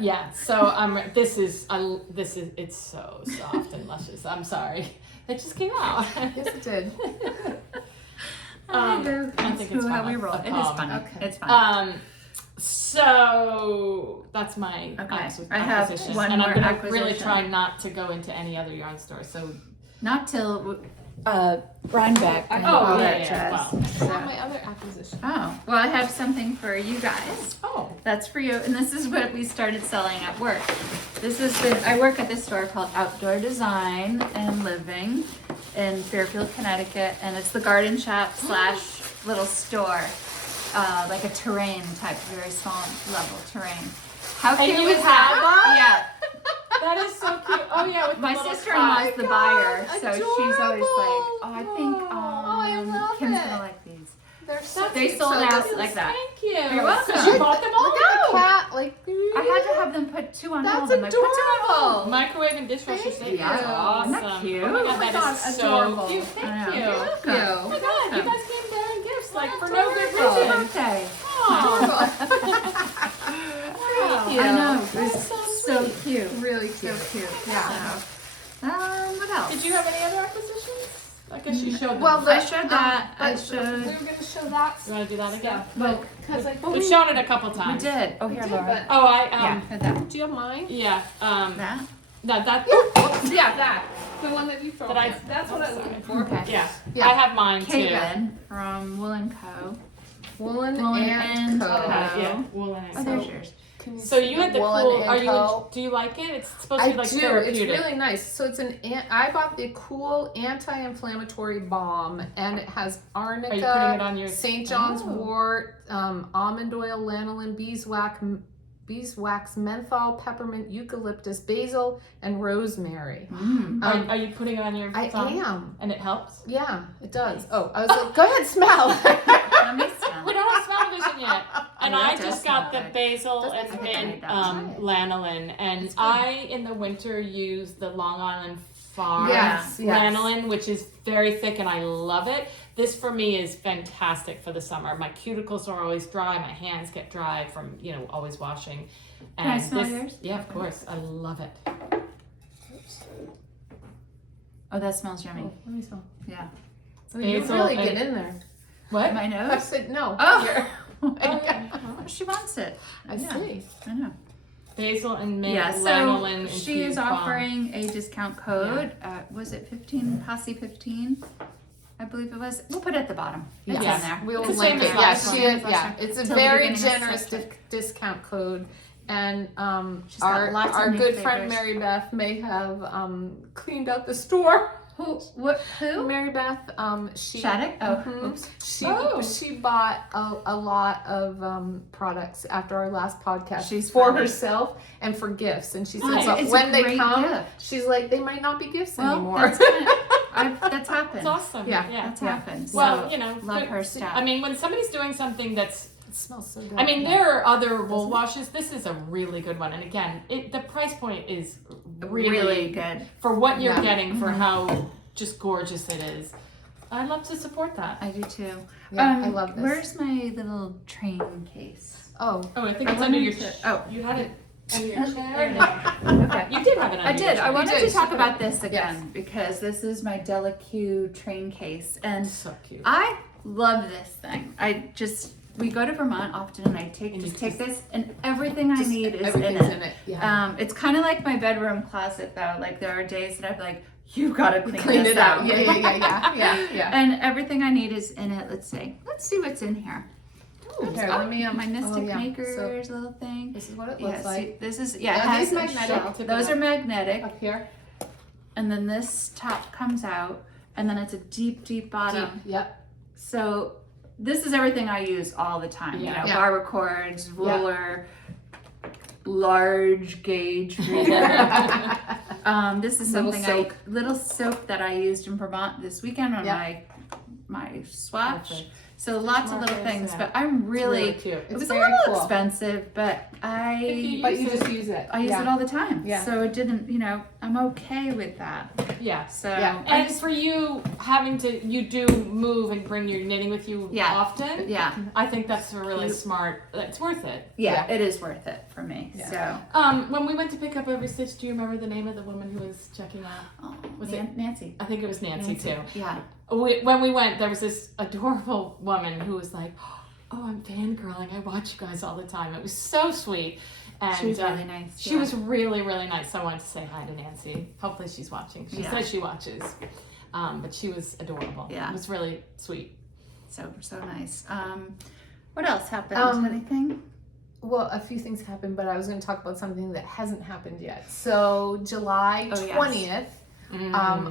Yeah. So it's so soft and luscious. I'm sorry, it just came out. Yes, it did. I think it's how fun. we roll. A It is poem. funny. Okay. It's fun. So that's my I have acquisition, one and more I'm gonna really acquisition. try not to go into any other yarn store. So Not till Rhinebeck. Oh, yeah, Beatriz. well. So my other acquisition. Oh, well, I have something for you guys. oh, That's for you, and this is what we started selling at work. I work at this store called Outdoor Design and Living in Fairfield, Connecticut, and it's the garden shop / little store, like a terrain type, very small level terrain. How And cute you is that? have that is so cute. Oh yeah, with the My little sister-in-law spot. is the buyer, so she's always like, adorable. "Oh, I think I love Kim's it. gonna like these." They're so They cute. sold So out this like is- that. Thank you. You're welcome. So she bought them all. Look at the cat. Like I had to have them put 2 on That's hold. I'm like, put 2 on hold. adorable. Microwave and dishwasher Thank set. you. That's awesome. Isn't that cute? Oh my Oh god, my that God, is adorable. so cute. I Thank know. you. You're Oh welcome. my god, you guys came bearing gifts like for no good Happy reason. birthday. Oh, Thank you. I know. It was That's so cute. Really So cute. cute. Yeah. What else? Did you have any other acquisitions? I guess you showed them. Well, I showed that. I We showed. were going to show that You want to do that again? Well, because I We've shown it a couple we times. did. Oh, here, did, Laura. but Oh, I Yeah, had that. do you have mine? yeah. That. No, that. Yeah, that. The one that you throw. But I- in. That's what I was looking for. Okay. Yeah. Yeah. I have mine too. Caitlin from Wool & Co. Woolen Woolen and and Co. Co. Yeah. Woolen Oh, and there's Co. yours. So you had the Woolen cool. and Co. Do you like it? It's supposed to I be like do. therapeutic. It's really nice. So it's I bought the cool anti-inflammatory balm, and it has Are you putting it arnica, on your? St. John's Oh. wort, almond oil, lanolin, beeswax, menthol, peppermint, eucalyptus, basil, and rosemary. Are you putting it on your? I thumb? am. And it helps. Yeah, it does. Oh, I was like, go ahead, smell. Let me smell. We don't have smell-o-vision yet. And Oh, that I does just got smell the good. basil Doesn't and smell good. Try it. lanolin. And It's good. I, in the winter, use the Long Island Farm Yes, yes. lanolin, which is very thick, and I love it. This, for me, is fantastic for the summer. My cuticles are always dry. My hands get dry from, always washing. And Can I smell yours? Yeah, of course. I love it. Oh, that smells yummy. Let me smell. Yeah. So you Basil really and- get in there. What? My I nose? said no. Oh. Here. She wants it. I Yeah. see. I know. Basil and mint, Yeah, so lanolin she is infused balm. offering a discount code. Was it 15, Posse 15? I believe it was. We'll put it at the bottom. It's Yes. in there. We'll It's the link same it. as Yeah, last she one. is. Yeah, it's a Till the very beginning of generous September. discount code, and She's got our lots of our new good friend flavors. Mary Beth may have cleaned out the store. Who? Mary Beth, she Shattuck? Oh, Mhm. oops. She bought a lot of products after our last podcast. She's for funny. herself and for gifts, and she says Well, it's a when they great come, gift. she's like they might not be gifts Well, anymore. that's happened. It's awesome. Yeah. That's Yeah. happened. Well, So, love good- her stuff. I mean, when somebody's doing something that's, It smells so good. there are other wool washes. This is a really good one. And again, the price point is really good. For what you're Yeah. getting, for how just gorgeous it is. I'd love to support that. I do too. Yeah, I love this. Where's my little train case? Oh, Oh, I think I it's under wanted your to- chair. oh. You had it under your There chair. it is. Okay. You did have it under I your did. chair. I wanted did. to talk She about put it- this again because this is my Delu train case, and So cute. I love this thing. We go to Vermont often, and I take this, and everything I need is in everything's it. in it. Yeah. It's kind of like my bedroom closet, though. Like there are days that I'm like, you gotta Clean this it out. Yeah. And everything I need is in it. Let's see what's in here. Ooh, here, let me, My Mystic oh, yeah. Makers little thing. This is what it Yeah, looks see, like. this is Are it has these a magnetic? shell. Those are magnetic, Up here. and then this top comes out, and then it's a deep bottom. Deep. Yep. So this is everything I use all the time. Yeah. You know, Yeah. barber cords, ruler, large gauge reader. This is Little something soak. little soap that I used in Vermont this weekend on Yeah. my swatch. Perfect. So lots of little Markers, things, yeah. but I'm really, cute. it It's was a very little cool. expensive, but I But you just use it. use it all the time. Yeah. So it didn't, I'm okay with that. Yeah. So Yeah. I And just, for you you do move and bring your knitting with you Yeah. often. yeah, I think that's a really smart. It's worth it. yeah, it is worth it for me. Yeah. So, When we went to pick up every stitch, do you remember the name of the woman who was checking out? oh, Was Nancy. I think it was Nancy too. Yeah. When we went, there was this adorable woman who was like, "Oh, I'm fangirling. I watch you guys all the time." It was so sweet. And She was really nice. She was really, really nice. So I wanted to say hi to Nancy. Hopefully she's watching. She Yeah. says she watches. But she was adorable. Yeah. It was really sweet. so nice. What else happened? Anything? Well, a few things happened, but I was going to talk about something that hasn't happened yet. So July Oh, yes. 20th,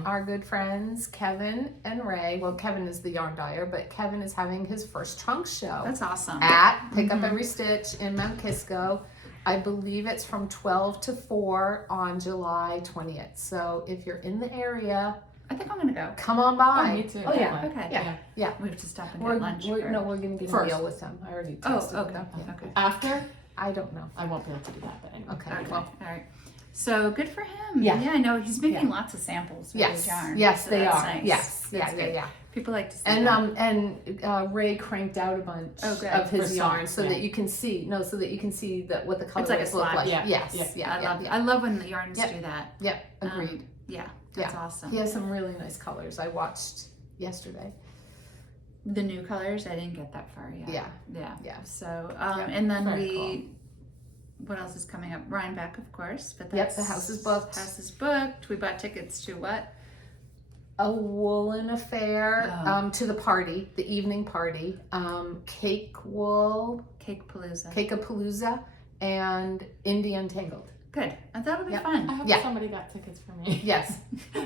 our good friends Kevin and Ray. Well, Kevin is the yarn dyer, but Kevin is having his first trunk show That's awesome. at Pick Up Every Stitch in Mount Kisco. I believe it's from 12 to 4 on July 20th. So if you're in the area, I think I'm gonna go. come on by. Oh, me too. Oh, yeah. Definitely. Okay. Yeah. Yeah. We have to stop and We're, get lunch. we're for- going to get First. a meal with them. I already Oh, tested okay. them. Yeah. Okay. After, I don't know. I won't be able to do that, but anyway. Okay. Okay. Well, All right. So good for him. Yeah. Yeah, I know he's making Yeah. lots of samples for yes. his yarn. Yes, so they that's are. Nice. Yes. That's Yeah, good. yeah. People like to see And that. Ray cranked out a bunch Oh, good. of his For yarn songs, so yeah. that you can see what the colors like a look swatch. like. Yeah, Yes. yeah. Yeah. Yeah. I love when the yarns Yep. do that. Yep. Agreed. Yeah, that's awesome. He has some really nice colors. I watched yesterday. The new colors, I didn't get that far yet. Yeah. Yeah. Yeah. So, Yeah, and then very what else is coming up? Rhinebeck, of course. But Yep, that's, the house is booked. House is booked. We bought tickets to what? A woolen affair Oh. to the party, the evening party. Cake wool, Cake Palooza. Cake-a-palooza, and Indie Untangled. Good. I thought it would be Yep. fun. I hope Yeah. somebody got tickets for me. Yes.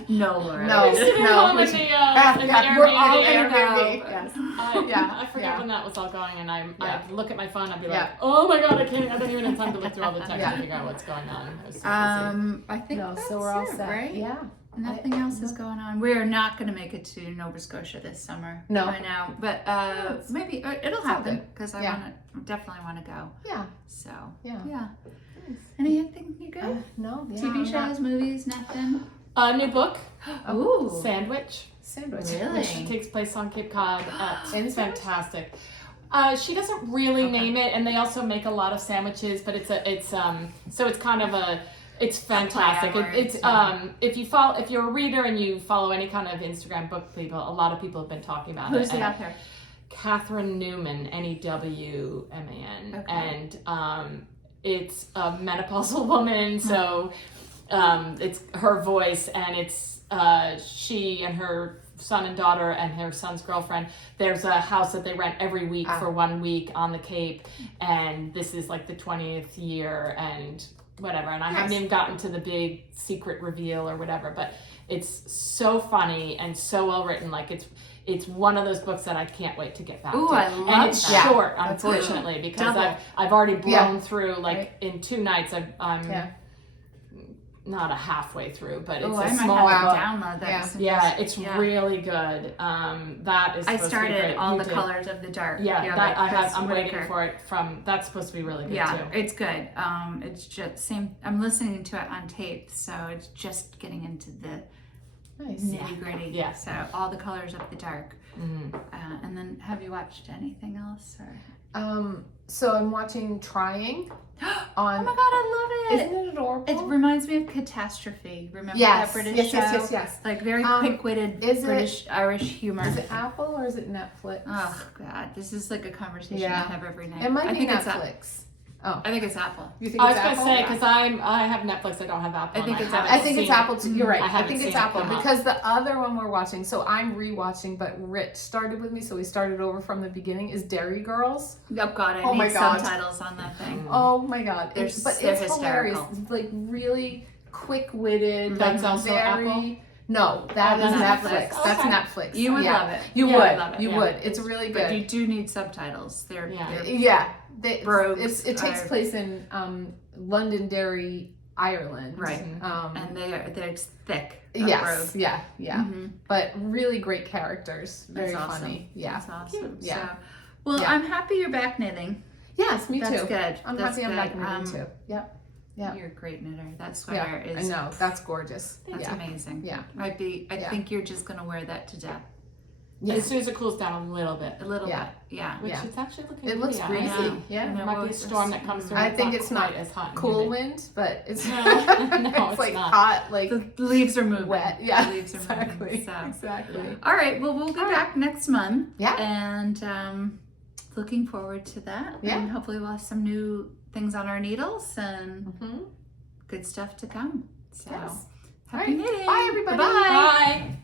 No, Laura. No. We're sitting home in the, in the We're all Airbnb. gonna go. Airbnb. Yes. I forget Yeah. when that was all going, and Yeah. I'd look at my phone, I'd be Yeah. like, oh my god, I don't even have time to look through all the text Yeah. to figure out what's going on. I was so busy. I think No, that's so we're all it, set. right? Yeah. Nothing else is going on. We are not going to make it to Nova Scotia this summer. No. I know, but maybe it'll all happen good. because I Yeah. definitely want to go. Yeah. So Yeah. yeah. Anything you good? No. Yeah, TV I'm shows, not- movies, nothing. New book, Ooh, Sandwich, Sandwich. Really? which takes place on Cape Cod. It's Sandwich? fantastic. She doesn't really name it, and they also make a lot of sandwiches, but it's kind of it's fantastic. Play on It's words, if you're a reader and you follow any kind of Instagram book people, a lot of people have been talking about who's it. the And author? Catherine Newman, Newman, Okay. and it's a menopausal woman, so it's her voice, and it's she and her son and daughter and her son's girlfriend. There's a house that they rent every week for 1 week on the Cape, and this is like the 20th year and whatever, and I haven't even gotten to the big secret reveal or whatever, but it's so funny and so well written. Like it's one of those books that I can't wait to get back Ooh, to. I love and it's that. short, That's unfortunately, because Double. I've already blown Yeah. through like Right. in 2 nights. I'm Yeah. not a halfway through, but it's Oh, I a might small have book. to download that. Yeah. as soon Yeah, as- it's yeah. really good. That is. I supposed to be started great. all You the did. colors of the dark. Yeah, by that I Kri have. I'm waiting Sweater. for it from. That's supposed to be really good Yeah, too. it's good. It's just same. I'm listening to it on tape, so it's just getting into the Nice. nitty gritty. Yeah. So all the colors of the dark. Mhm. And then, have you watched anything else? Or? So I'm watching Trying Oh on. my god, I love it! Isn't it adorable? It reminds me of Catastrophe. Remember Yes, that British yes, show? yes, yes, yes. Like very quick-witted is it- British Irish humor. Is it Apple or is it Netflix? Oh god, this is like a conversation Yeah. I have every night. It might I be think Netflix. I think it's Apple. You think I was it's gonna Apple? say because I have Netflix. I don't have Apple. I think and it's haven't Apple. I think it's seen it. Apple too. You're right. I I, haven't think it's seen it Apple come up. because the other one we're watching. So I'm rewatching, but Rich started with me, so we started over from the beginning. Is Derry Girls? Oh god, I Oh need my God. subtitles on that thing. Oh my god! They're It's hysterical. hilarious. It's like really quick-witted. That's like also very... Apple? No, that Oh, is that's Netflix. Netflix. That's Okay. Netflix. You would Yeah. love it. You Yeah, would. I love it. You Yeah. would. It's really But good. you do need subtitles. They're Yeah. Brogues It takes are- place in Londonderry, Ireland. Right. Um, and they're thick. yes. Yeah. Yeah. Mhm. But really great characters. Very That's awesome. funny. Yeah. That's awesome. Yeah. So, well, Yeah. I'm happy you're back knitting. Yes, me That's too. good. I'm That's happy I'm back good. knitting too. Yep. Yeah. You're a great knitter. That sweater Yeah. I is. know. That's gorgeous. That's yeah. amazing. Yeah. I Yeah. think you're just gonna wear that to death. As soon as it cools down a little bit, A little Yeah. bit. Yeah. which Yeah. it's actually looking. It looks pretty breezy. out. Yeah. There might be a storm that comes through. I and think it's not quite as hot. and Cool humid. wind, but it's No, it's it's like not. hot, like The leaves are moving. wet. Yeah. The leaves are Exactly. moving. So. Exactly. All right. Well, we'll be back next month. Yeah. And looking forward to that. Yeah. And hopefully we'll have some new things on our needles and Mm-hmm. good stuff to come. So Yes. happy All right. knitting. Bye, everybody. Bye. Bye.